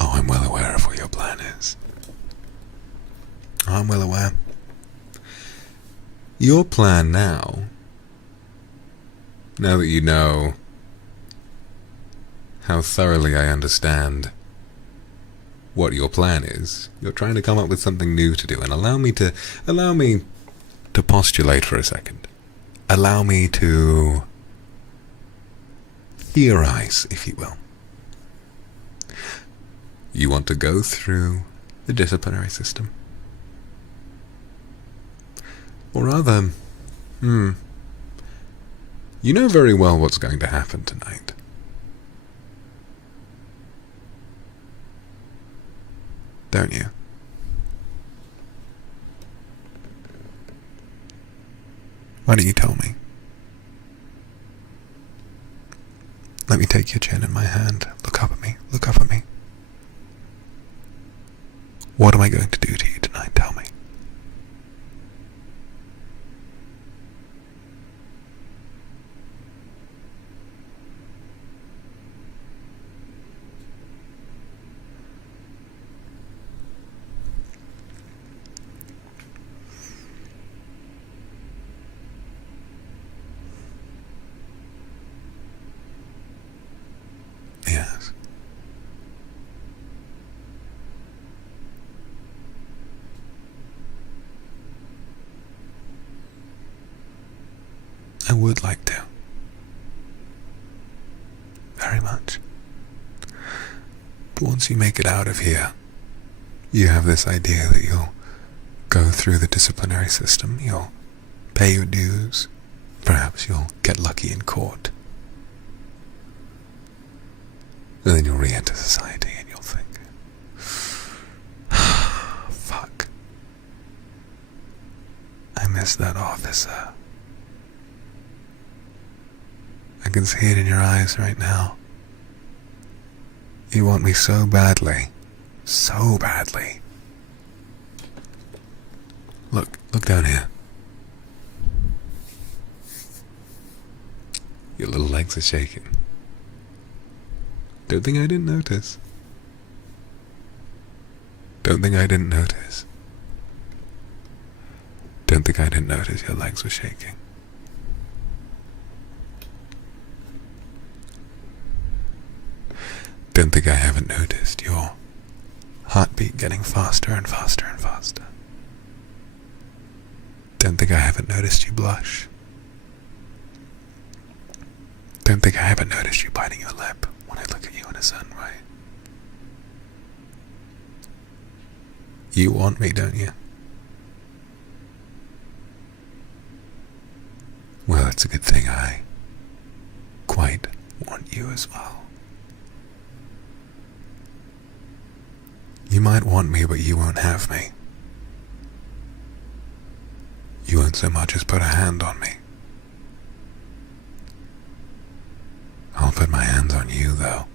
Oh, I'm well aware of what your plan is. I'm well aware. Your plan now that you know how thoroughly I understand what your plan is, you're trying to come up with something new to do, and allow me to postulate for a second. Allow me to theorize, if you will. You want to go through the disciplinary system. Or rather, you know very well what's going to happen tonight. Don't you? Why don't you tell me? Let me take your chin in my hand. Look up at me. Look up at me. What am I going to do to you tonight? Tell me. Yes. I would like to. Very very much. But once you make it out of here, you have this idea that you'll go through the disciplinary system, you'll pay your dues, perhaps you'll get lucky in court, and then you'll re-enter society and you'll think, fuck, I miss that officer. I can see it in your eyes right now. You want me so badly. So badly. Look down here. Your little legs are shaking. Don't think I didn't notice. Don't think I didn't notice. Don't think I didn't notice your legs were shaking. Don't think I haven't noticed your heartbeat getting faster and faster and faster. Don't think I haven't noticed you blush. Don't think I haven't noticed you biting your lip when I look at you in a certain way. You want me, don't you? Well, it's a good thing I quite want you as well. You might want me, but you won't have me. You won't so much as put a hand on me. I'll put my hands on you, though.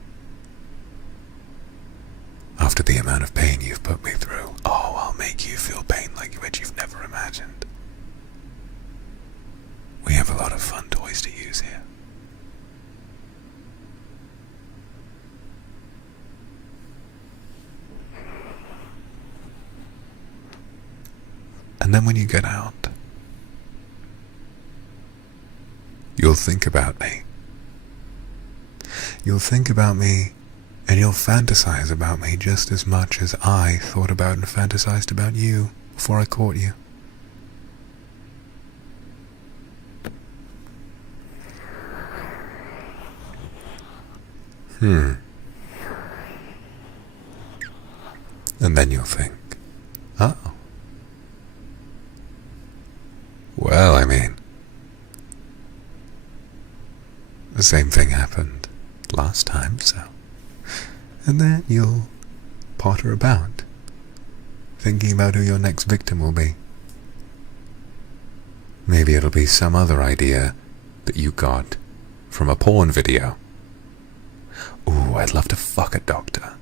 After the amount of pain you've put me through, I'll make you feel pain like which you've never imagined. We have a lot of fun toys to use here. And then when you get out, you'll think about me. You'll think about me, and you'll fantasize about me just as much as I thought about and fantasized about you before I caught you. And then you'll think, oh. Well, I mean, the same thing happened last time, so. And then you'll potter about, thinking about who your next victim will be. Maybe it'll be some other idea that you got from a porn video. Ooh, I'd love to fuck a doctor.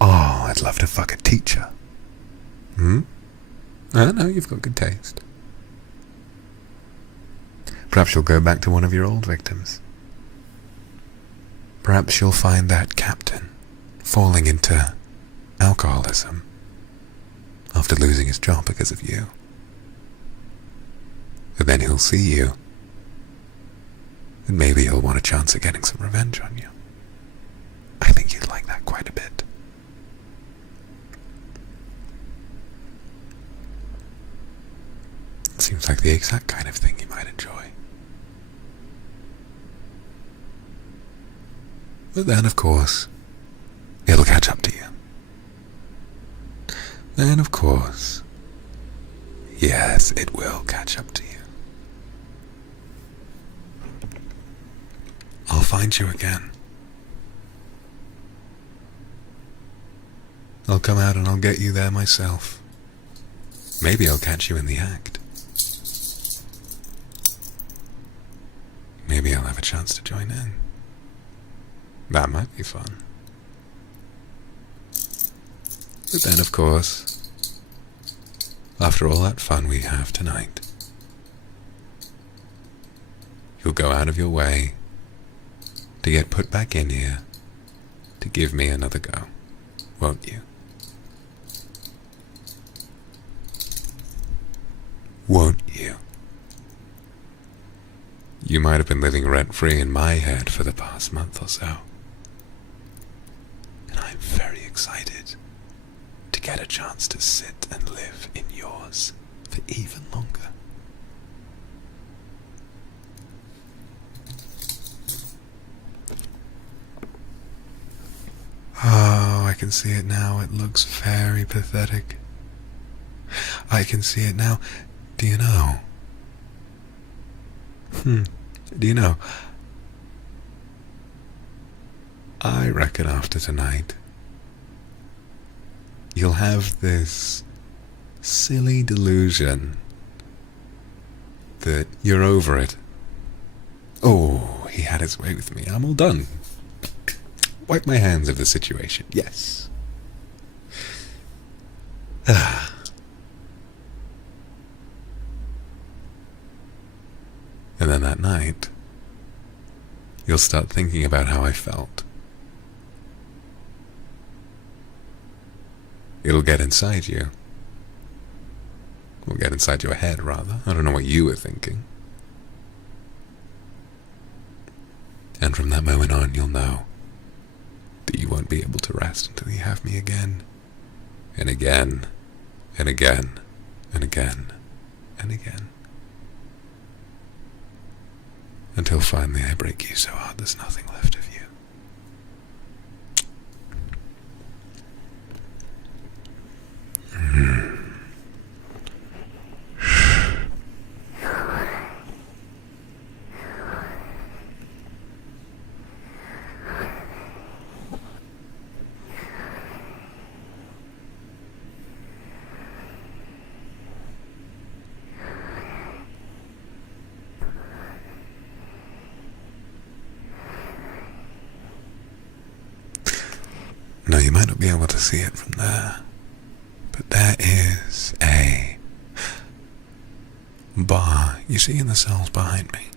Oh, I'd love to fuck a teacher. I know, you've got good taste. Perhaps you'll go back to one of your old victims. Perhaps you'll find that captain falling into alcoholism after losing his job because of you. And then he'll see you, and maybe he'll want a chance at getting some revenge on you. I think you'd like that quite a bit. Seems like the exact kind of thing you might enjoy. But then, of course, it'll catch up to you. Then, of course, yes, it will catch up to you. I'll find you again. I'll come out and I'll get you there myself. Maybe I'll catch you in the act. Maybe I'll have a chance to join in. That might be fun. But then, of course, after all that fun we have tonight, you'll go out of your way to get put back in here to give me another go, won't you? Won't you? You might have been living rent-free in my head for the past month or so. And I'm very excited to get a chance to sit and live in yours for even longer. I can see it now. It looks very pathetic. I can see it now. Do you know? Do you know? I reckon after tonight, you'll have this silly delusion that you're over it. Oh, he had his way with me. I'm all done. Wipe my hands of the situation. Yes. And then that night, you'll start thinking about how I felt. It'll get inside you. It'll get inside your head, rather. I don't know what you were thinking. And from that moment on, you'll know that you won't be able to rest until you have me again. And again. And again. And again. And again. Until finally I break you so hard there's nothing left of you. Now you might not be able to see it from there, but there is a bar you see in the cells behind me.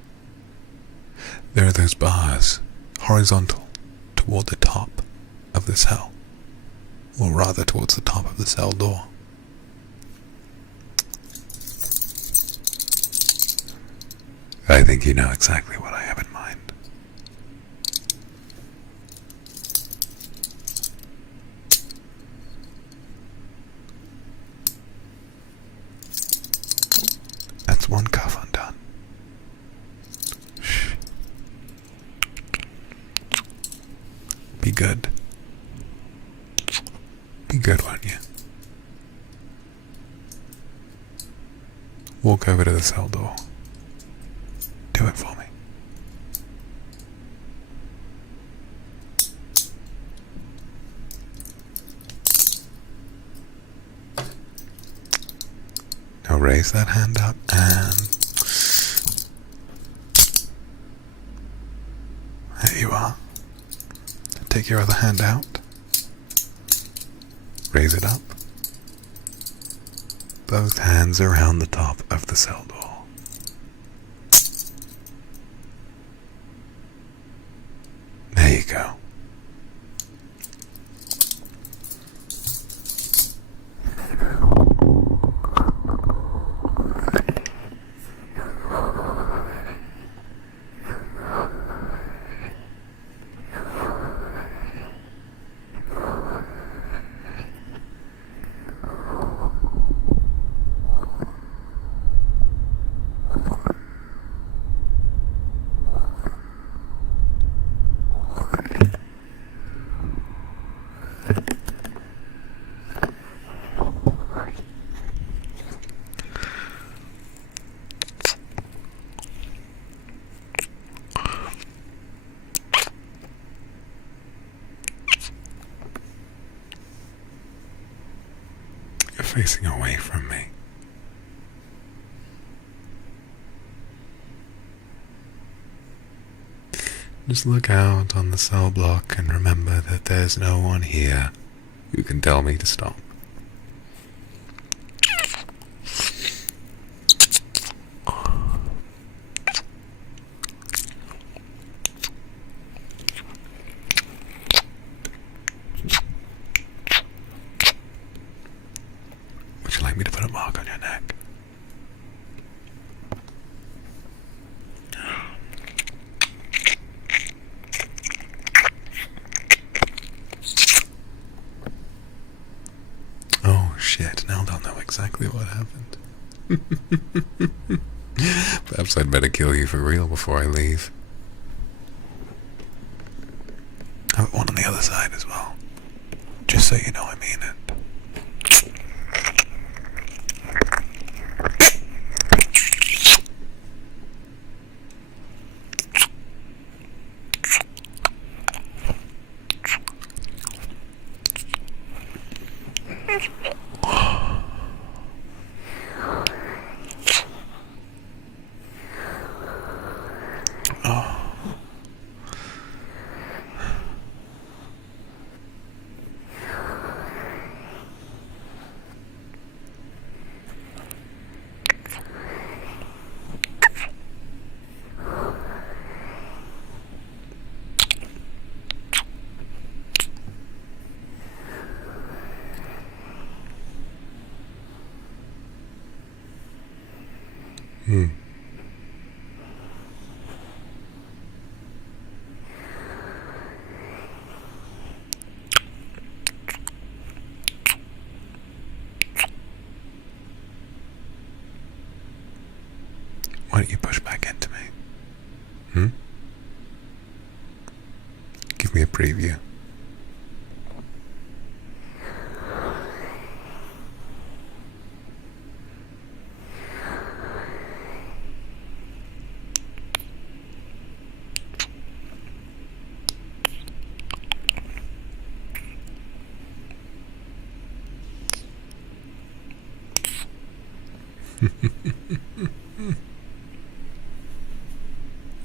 There are those bars horizontal toward the top of the cell, or rather towards the top of the cell door. I think you know exactly what I have in mind. That's one cuff undone. Shh. Be good. Be good, won't you? Walk over to the cell door. Do it for me. Now raise that hand up and there you are. Take your other hand out. Raise it up. Both hands around the top of the cell door. There you go. You're facing away from me. Just look out on the cell block and remember that there's no one here who can tell me to stop. Would you like me to put a mark on your neck? Oh shit, now they'll know exactly what happened. Perhaps I'd better kill you for real before I leave. I've got one on the other side as well. Just so you know, I mean it. Why don't you push back into me? Give me a preview.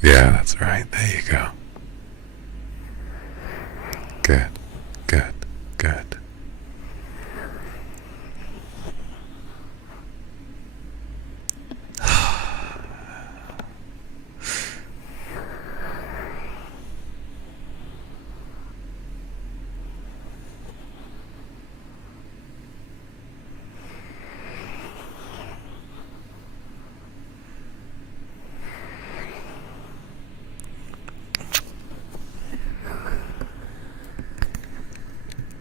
Yeah, that's right. There you go. Good, good, good.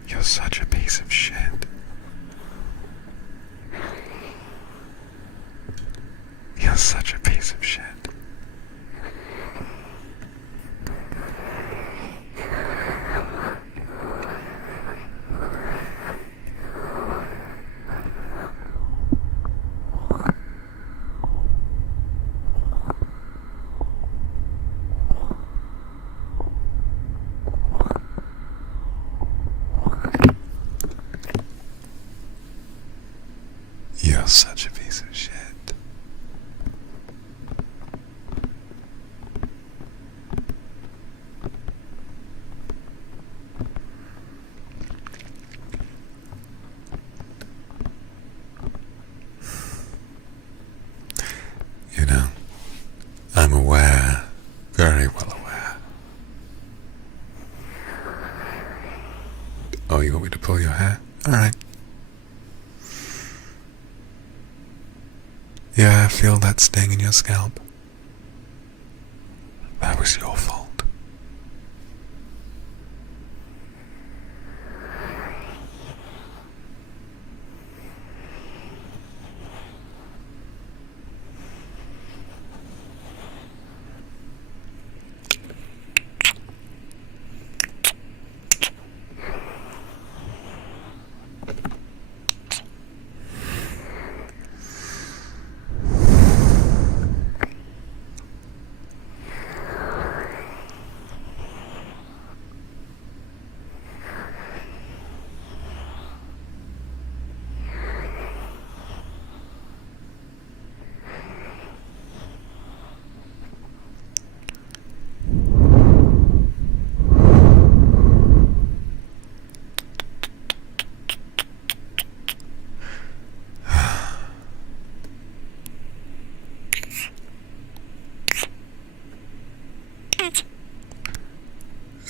You're such a piece of shit. You're such a piece of shit. You're such a piece of shit. You know, I'm aware, very well aware. Oh, you want me to pull your hair? Alright. Yeah, I feel that sting in your scalp. That was your fault.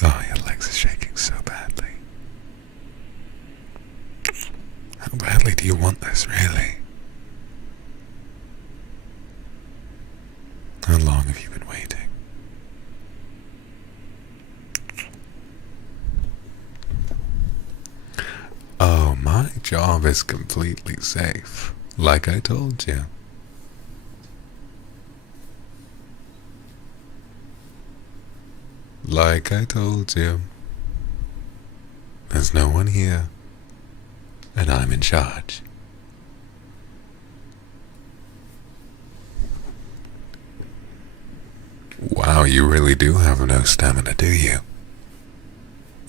Oh, your legs are shaking so badly. How badly do you want this, really? How long have you been waiting? Oh, my job is completely safe, like I told you. Like I told you. There's no one here, and I'm in charge. Wow, you really do have no stamina, do you?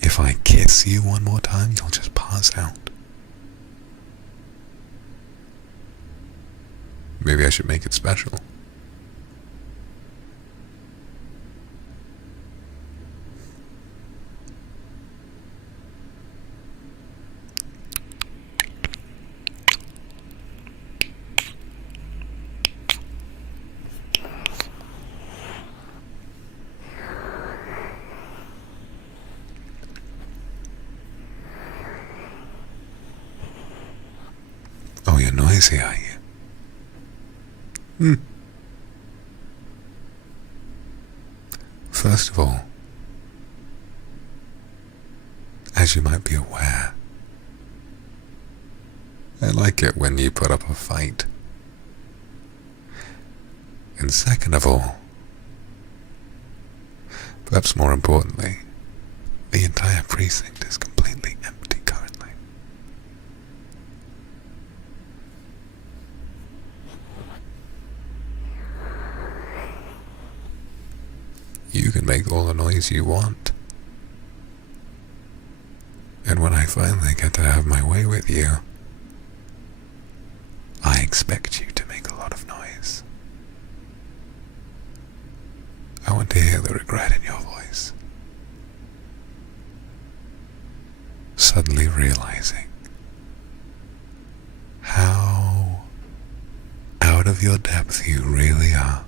If I kiss you one more time, you'll just pass out. Maybe I should make it special. Oh, you're noisy, are you? First of all, as you might be aware, I like it when you put up a fight. And second of all, perhaps more importantly, the entire precinct is completely empty currently. You can make all the noise you want. And when I finally get to have my way with you, I expect you to make a lot of noise. I want to hear the regret in your voice. Suddenly realizing how out of your depth you really are.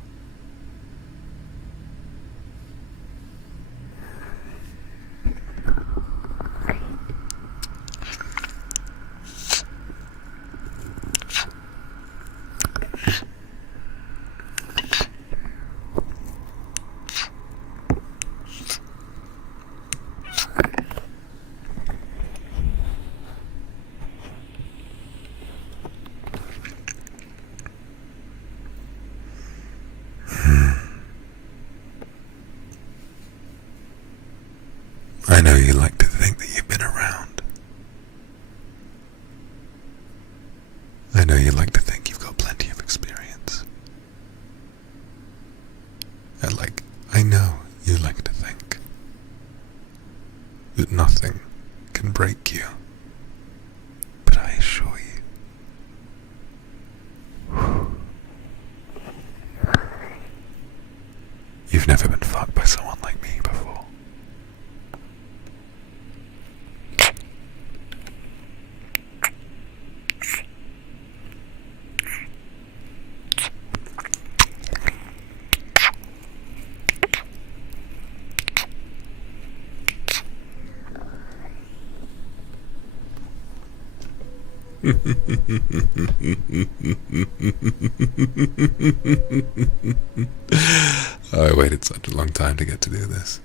I know you like to think that you've been around. I know you like to think you've got plenty of experience. I know you like to think that nothing can break you. But I assure you, you've never been fucked by someone like me before. I waited such a long time to get to do this.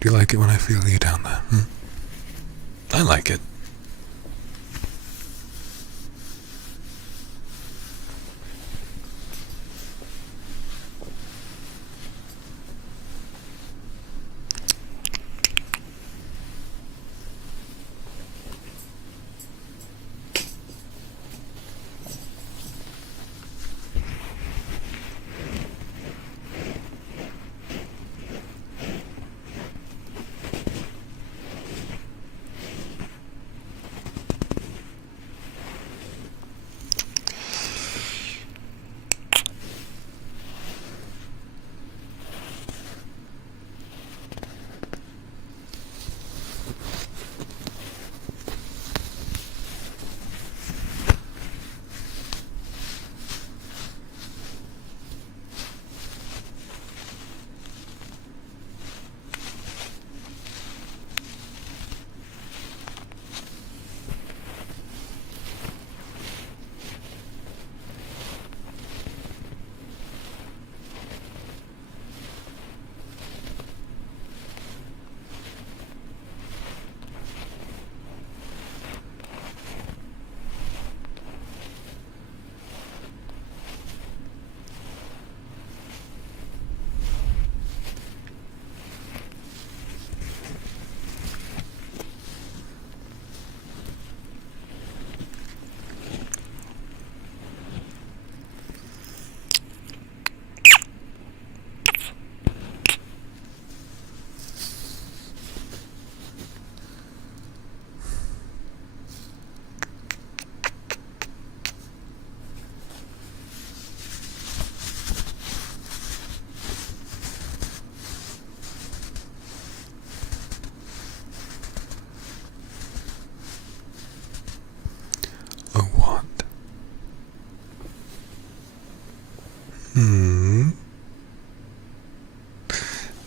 Do you like it when I feel you down there? I like it.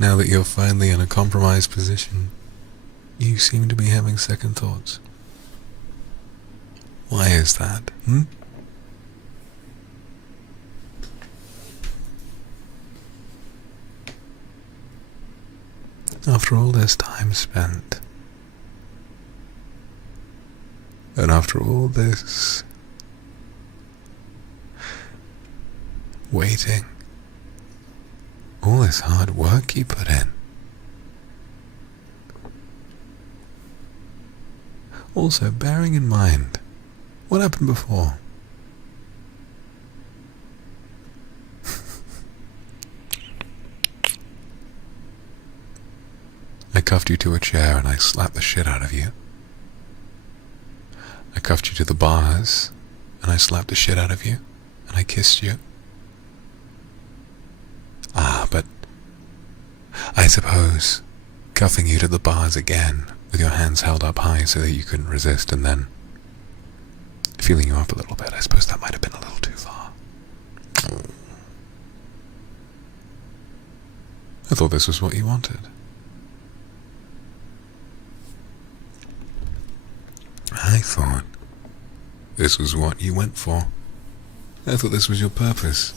Now that you're finally in a compromised position, you seem to be having second thoughts. Why is that, After all this time spent, and after all this waiting, all this hard work you put in, also bearing in mind what happened before. I cuffed you to a chair and I slapped the shit out of you. I cuffed you to the bars and I slapped the shit out of you and I kissed you. But I suppose cuffing you to the bars again with your hands held up high so that you couldn't resist, and then feeling you up a little bit, I suppose that might have been a little too far. I thought this was what you wanted. I thought this was what you went for. I thought this was your purpose.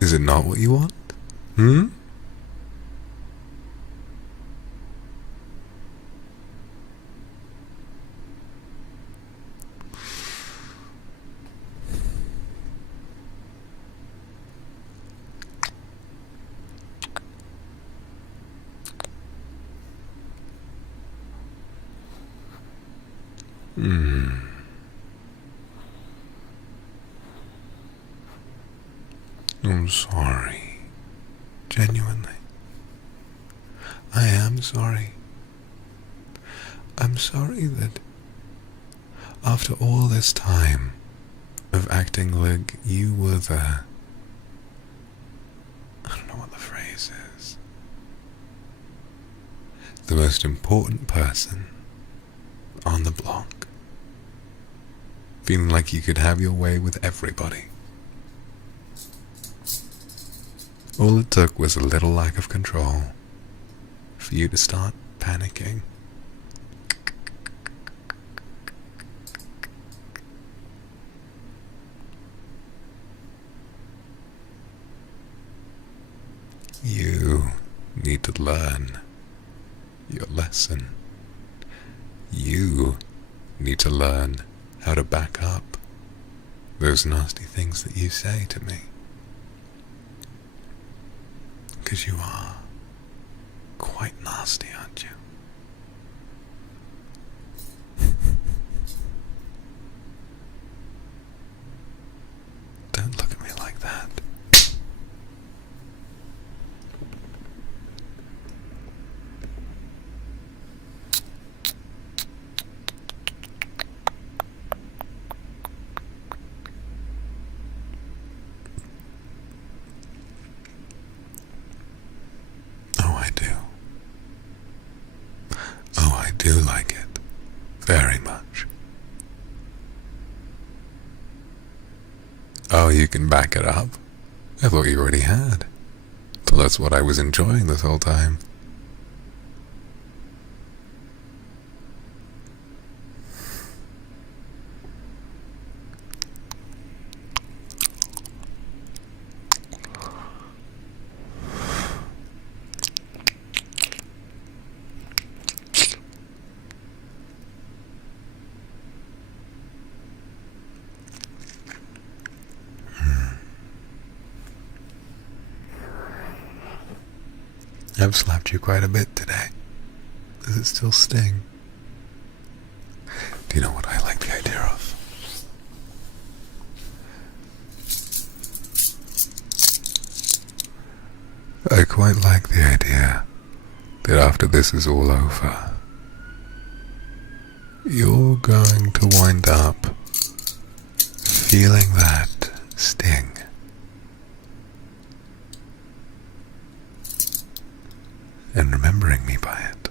Is it not what you want? I'm sorry. Genuinely. I am sorry. I'm sorry that after all this time of acting like you were the... I don't know what the phrase is. The most important person on the block. Feeling like you could have your way with everybody. All it took was a little lack of control for you to start panicking. You need to learn your lesson. You need to learn how to back up those nasty things that you say to me. Because you are quite nasty, aren't you? Don't look at me like that. I do like it very much. Oh, you can back it up? I thought you already had. But that's what I was enjoying this whole time. I've slapped you quite a bit today. Does it still sting? Do you know what I like the idea of? I quite like the idea that after this is all over, you're going to wind up feeling that sting. And remembering me by it.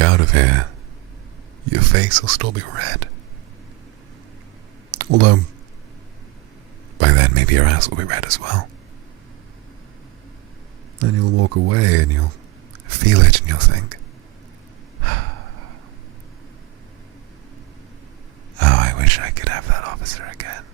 walk out of here, your face will still be red. Although, by then maybe your ass will be red as well. And you'll walk away and you'll feel it and you'll think, oh, I wish I could have that officer again.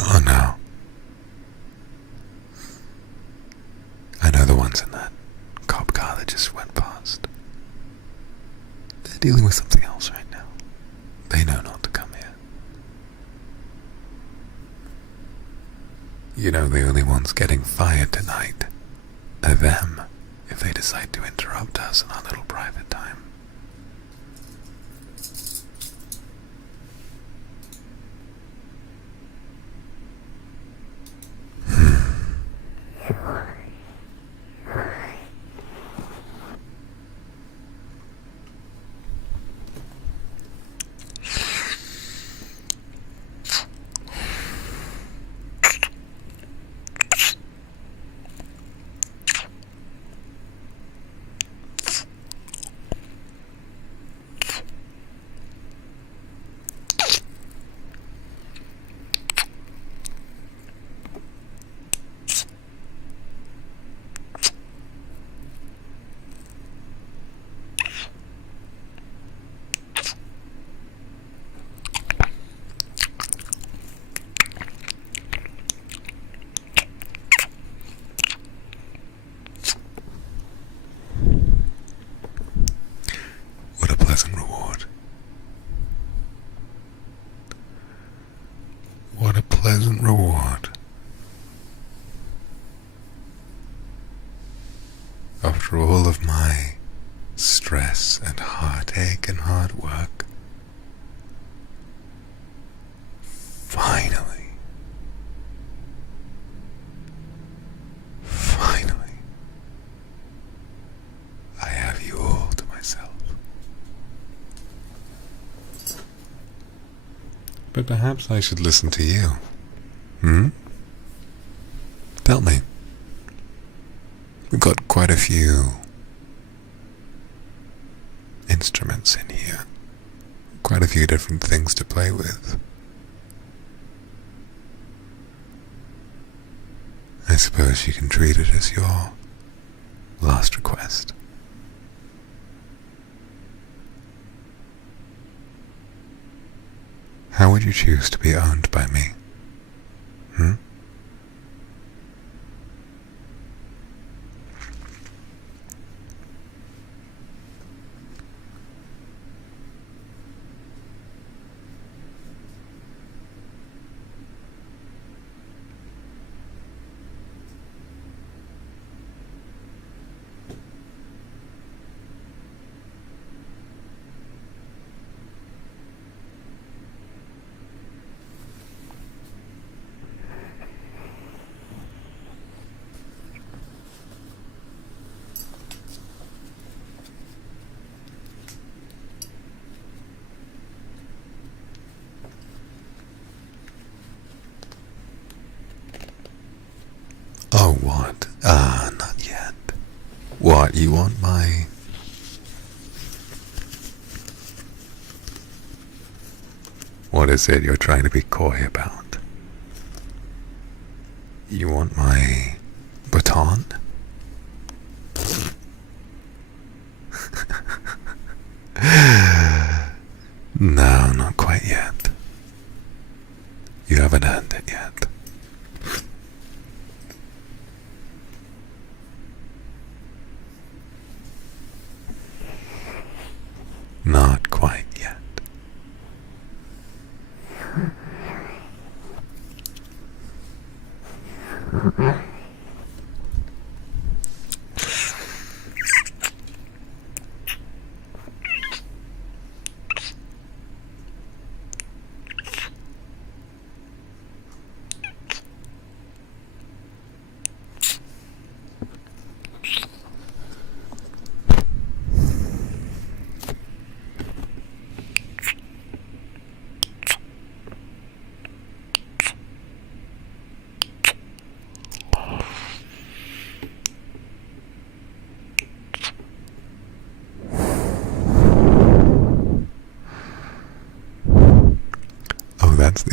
Oh no. I know the ones in that cop car that just went past. They're dealing with something else right now. They know not to come here. You know, the only ones getting fired tonight are them if they decide to interrupt us in our little private time. What a pleasant reward. What a pleasant reward. After all of my stress and heartache and hard work, finally, I have you all to myself. But perhaps I should listen to you. Tell me. We've got quite a few instruments in here. Quite a few different things to play with. I suppose you can treat it as your last request. How would you choose to be owned by me? Oh, what? Not yet. What, you want my... What is it you're trying to be coy about? You want my baton? No, not quite yet. You haven't earned it yet. Not quite yet.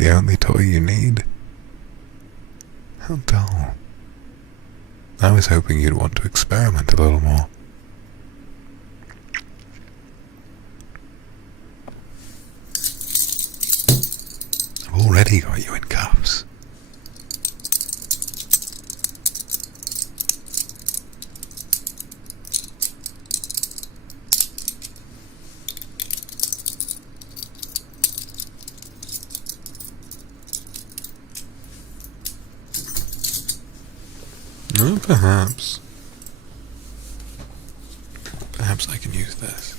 the only toy you need? How dull. I was hoping you'd want to experiment a little more. I've already got you in cuffs. Oh, perhaps I can use this.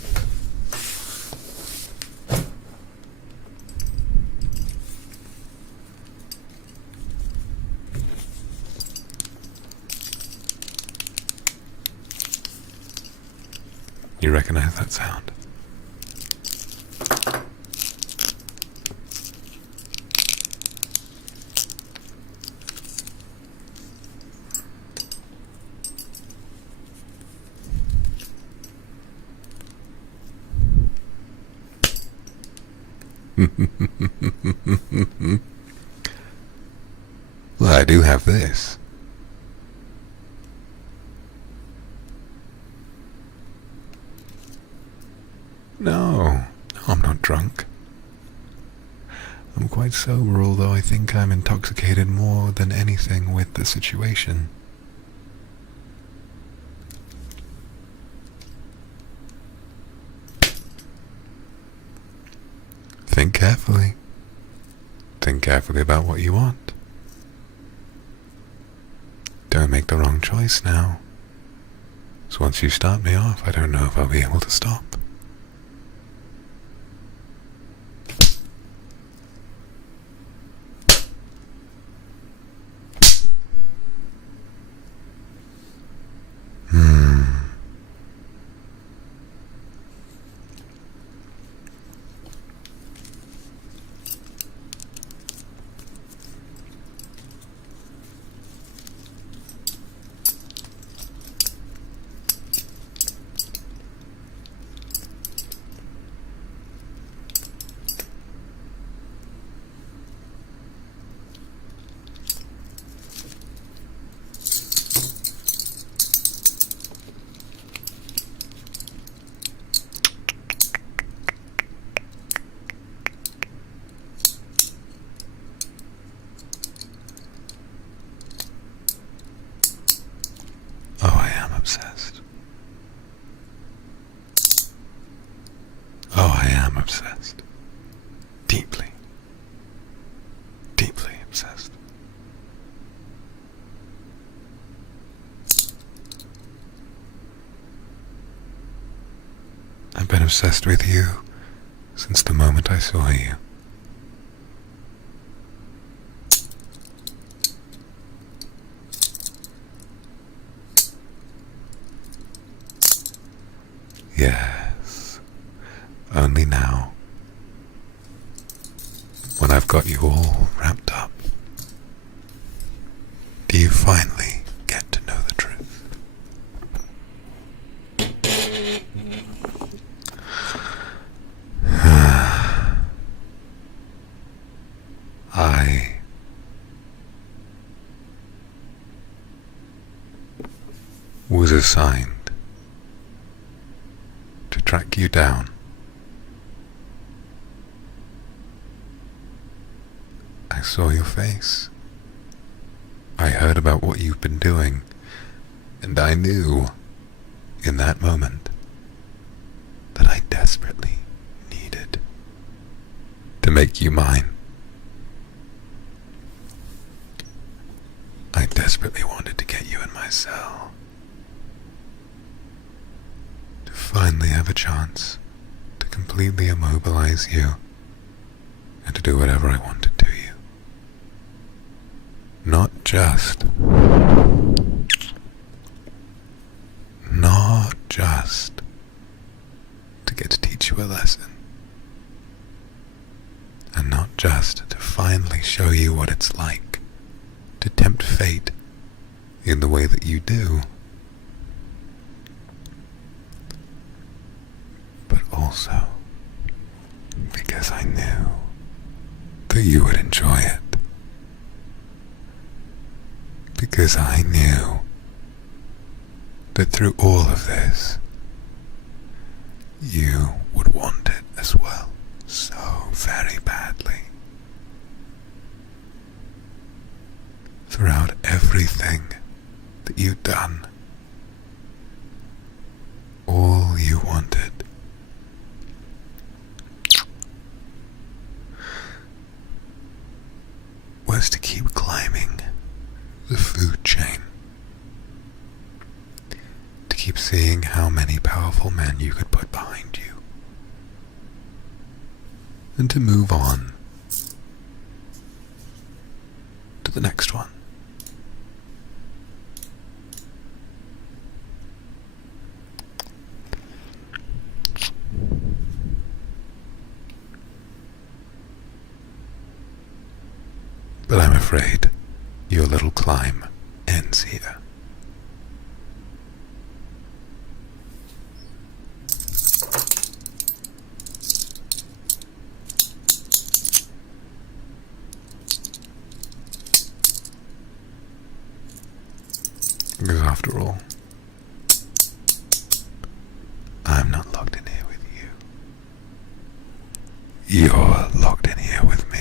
You recognize that sound? Well, I do have this. No, I'm not drunk. I'm quite sober, although I think I'm intoxicated more than anything with the situation. Think carefully. Think carefully about what you want. Don't make the wrong choice now. So once you start me off, I don't know if I'll be able to stop. Oh, I am obsessed. Oh, I am obsessed. Deeply. Deeply obsessed. I've been obsessed with you since the moment I saw you. Yes, only now, when I've got you all wrapped up, do you finally get to know the truth. I was assigned to track you down. I saw your face. I heard about what you've been doing, and I knew in that moment that I desperately needed to make you mine. I desperately wanted to get you in my cell, to finally have a chance to completely immobilize you and to do whatever I wanted to you. Not just to get to teach you a lesson, and not just to finally show you what it's like to tempt fate in the way that you do, but also because I knew that you would enjoy it. Because I knew that through all of this, you would want it as well, so very badly. Throughout everything that you've done, all you wanted was to keep climbing the food chain, to keep seeing how many powerful men you could put behind you, and to move on to the next one. But I'm afraid your little climb ends here. Because after all, I'm not locked in here with you. You're locked in here with me.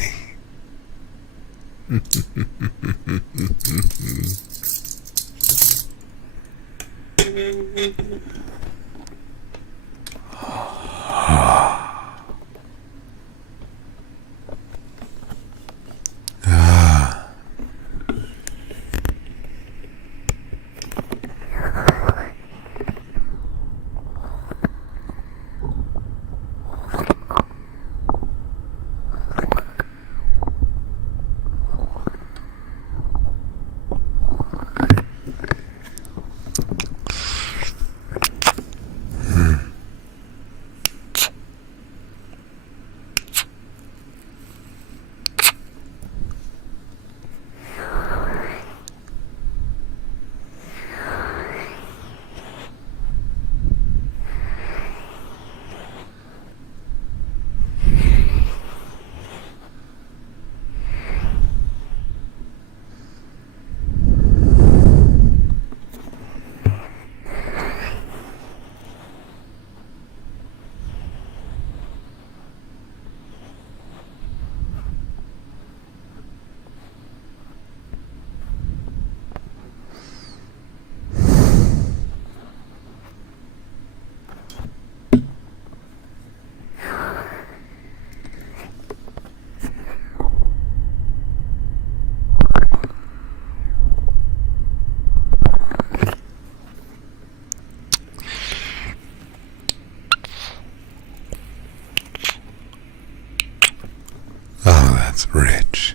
That's rich.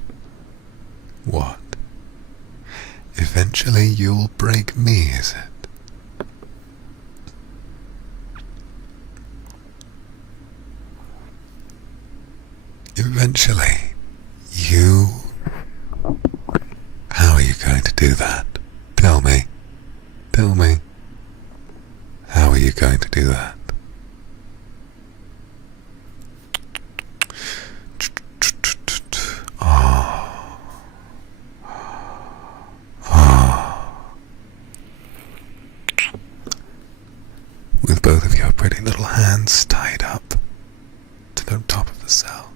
What? Eventually you'll break me, is it? Eventually, you... How are you going to do that? Tell me. Tell me. How are you going to do that? With both of your pretty little hands tied up to the top of the cell.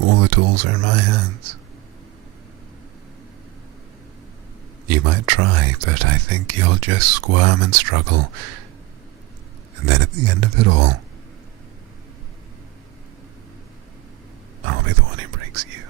All the tools are in my hands. You might try, but I think you'll just squirm and struggle, and then at the end of it all, I'll be the one who breaks you.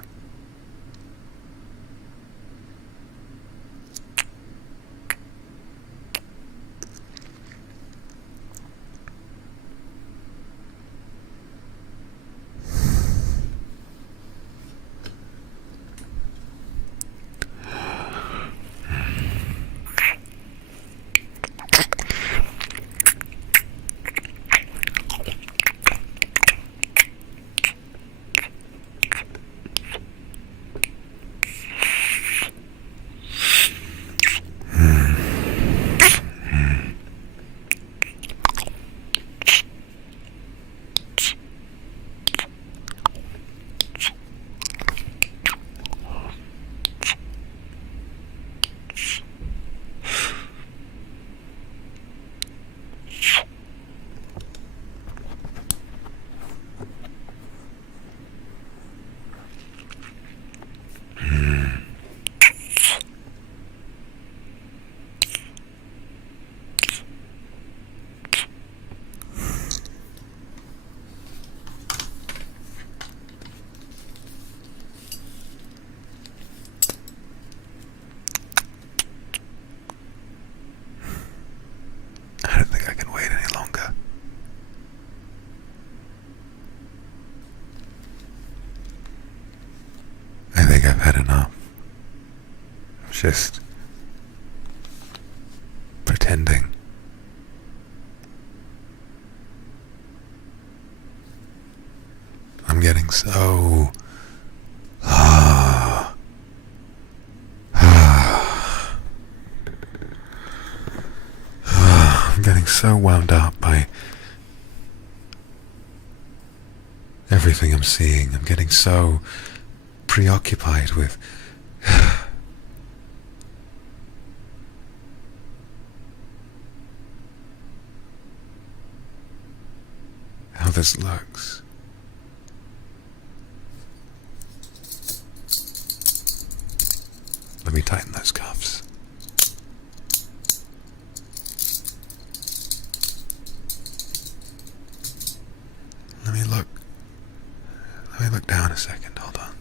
just pretending. I'm getting so I'm getting so wound up by everything I'm seeing. I'm getting so preoccupied with how this looks. Let me tighten those cuffs. Let me look down a second, hold on.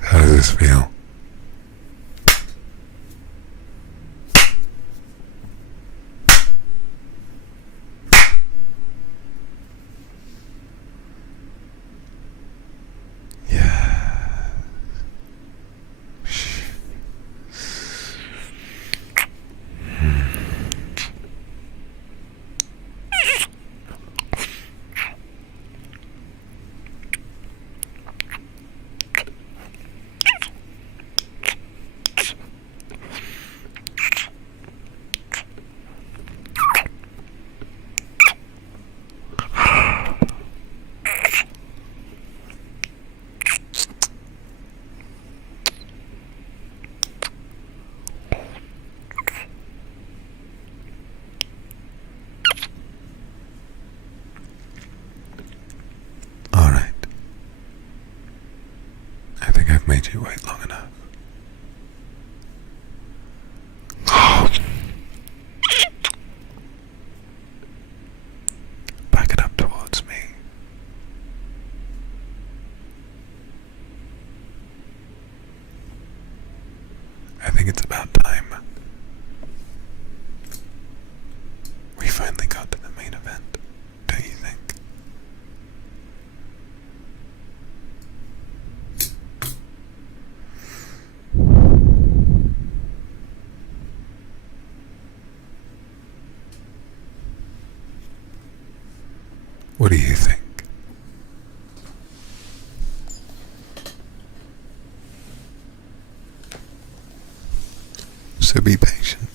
How does this feel? Made you wait long enough. Back it up towards me. I think it's about time we finally got to the main event, don't you think? What do you think? So be patient.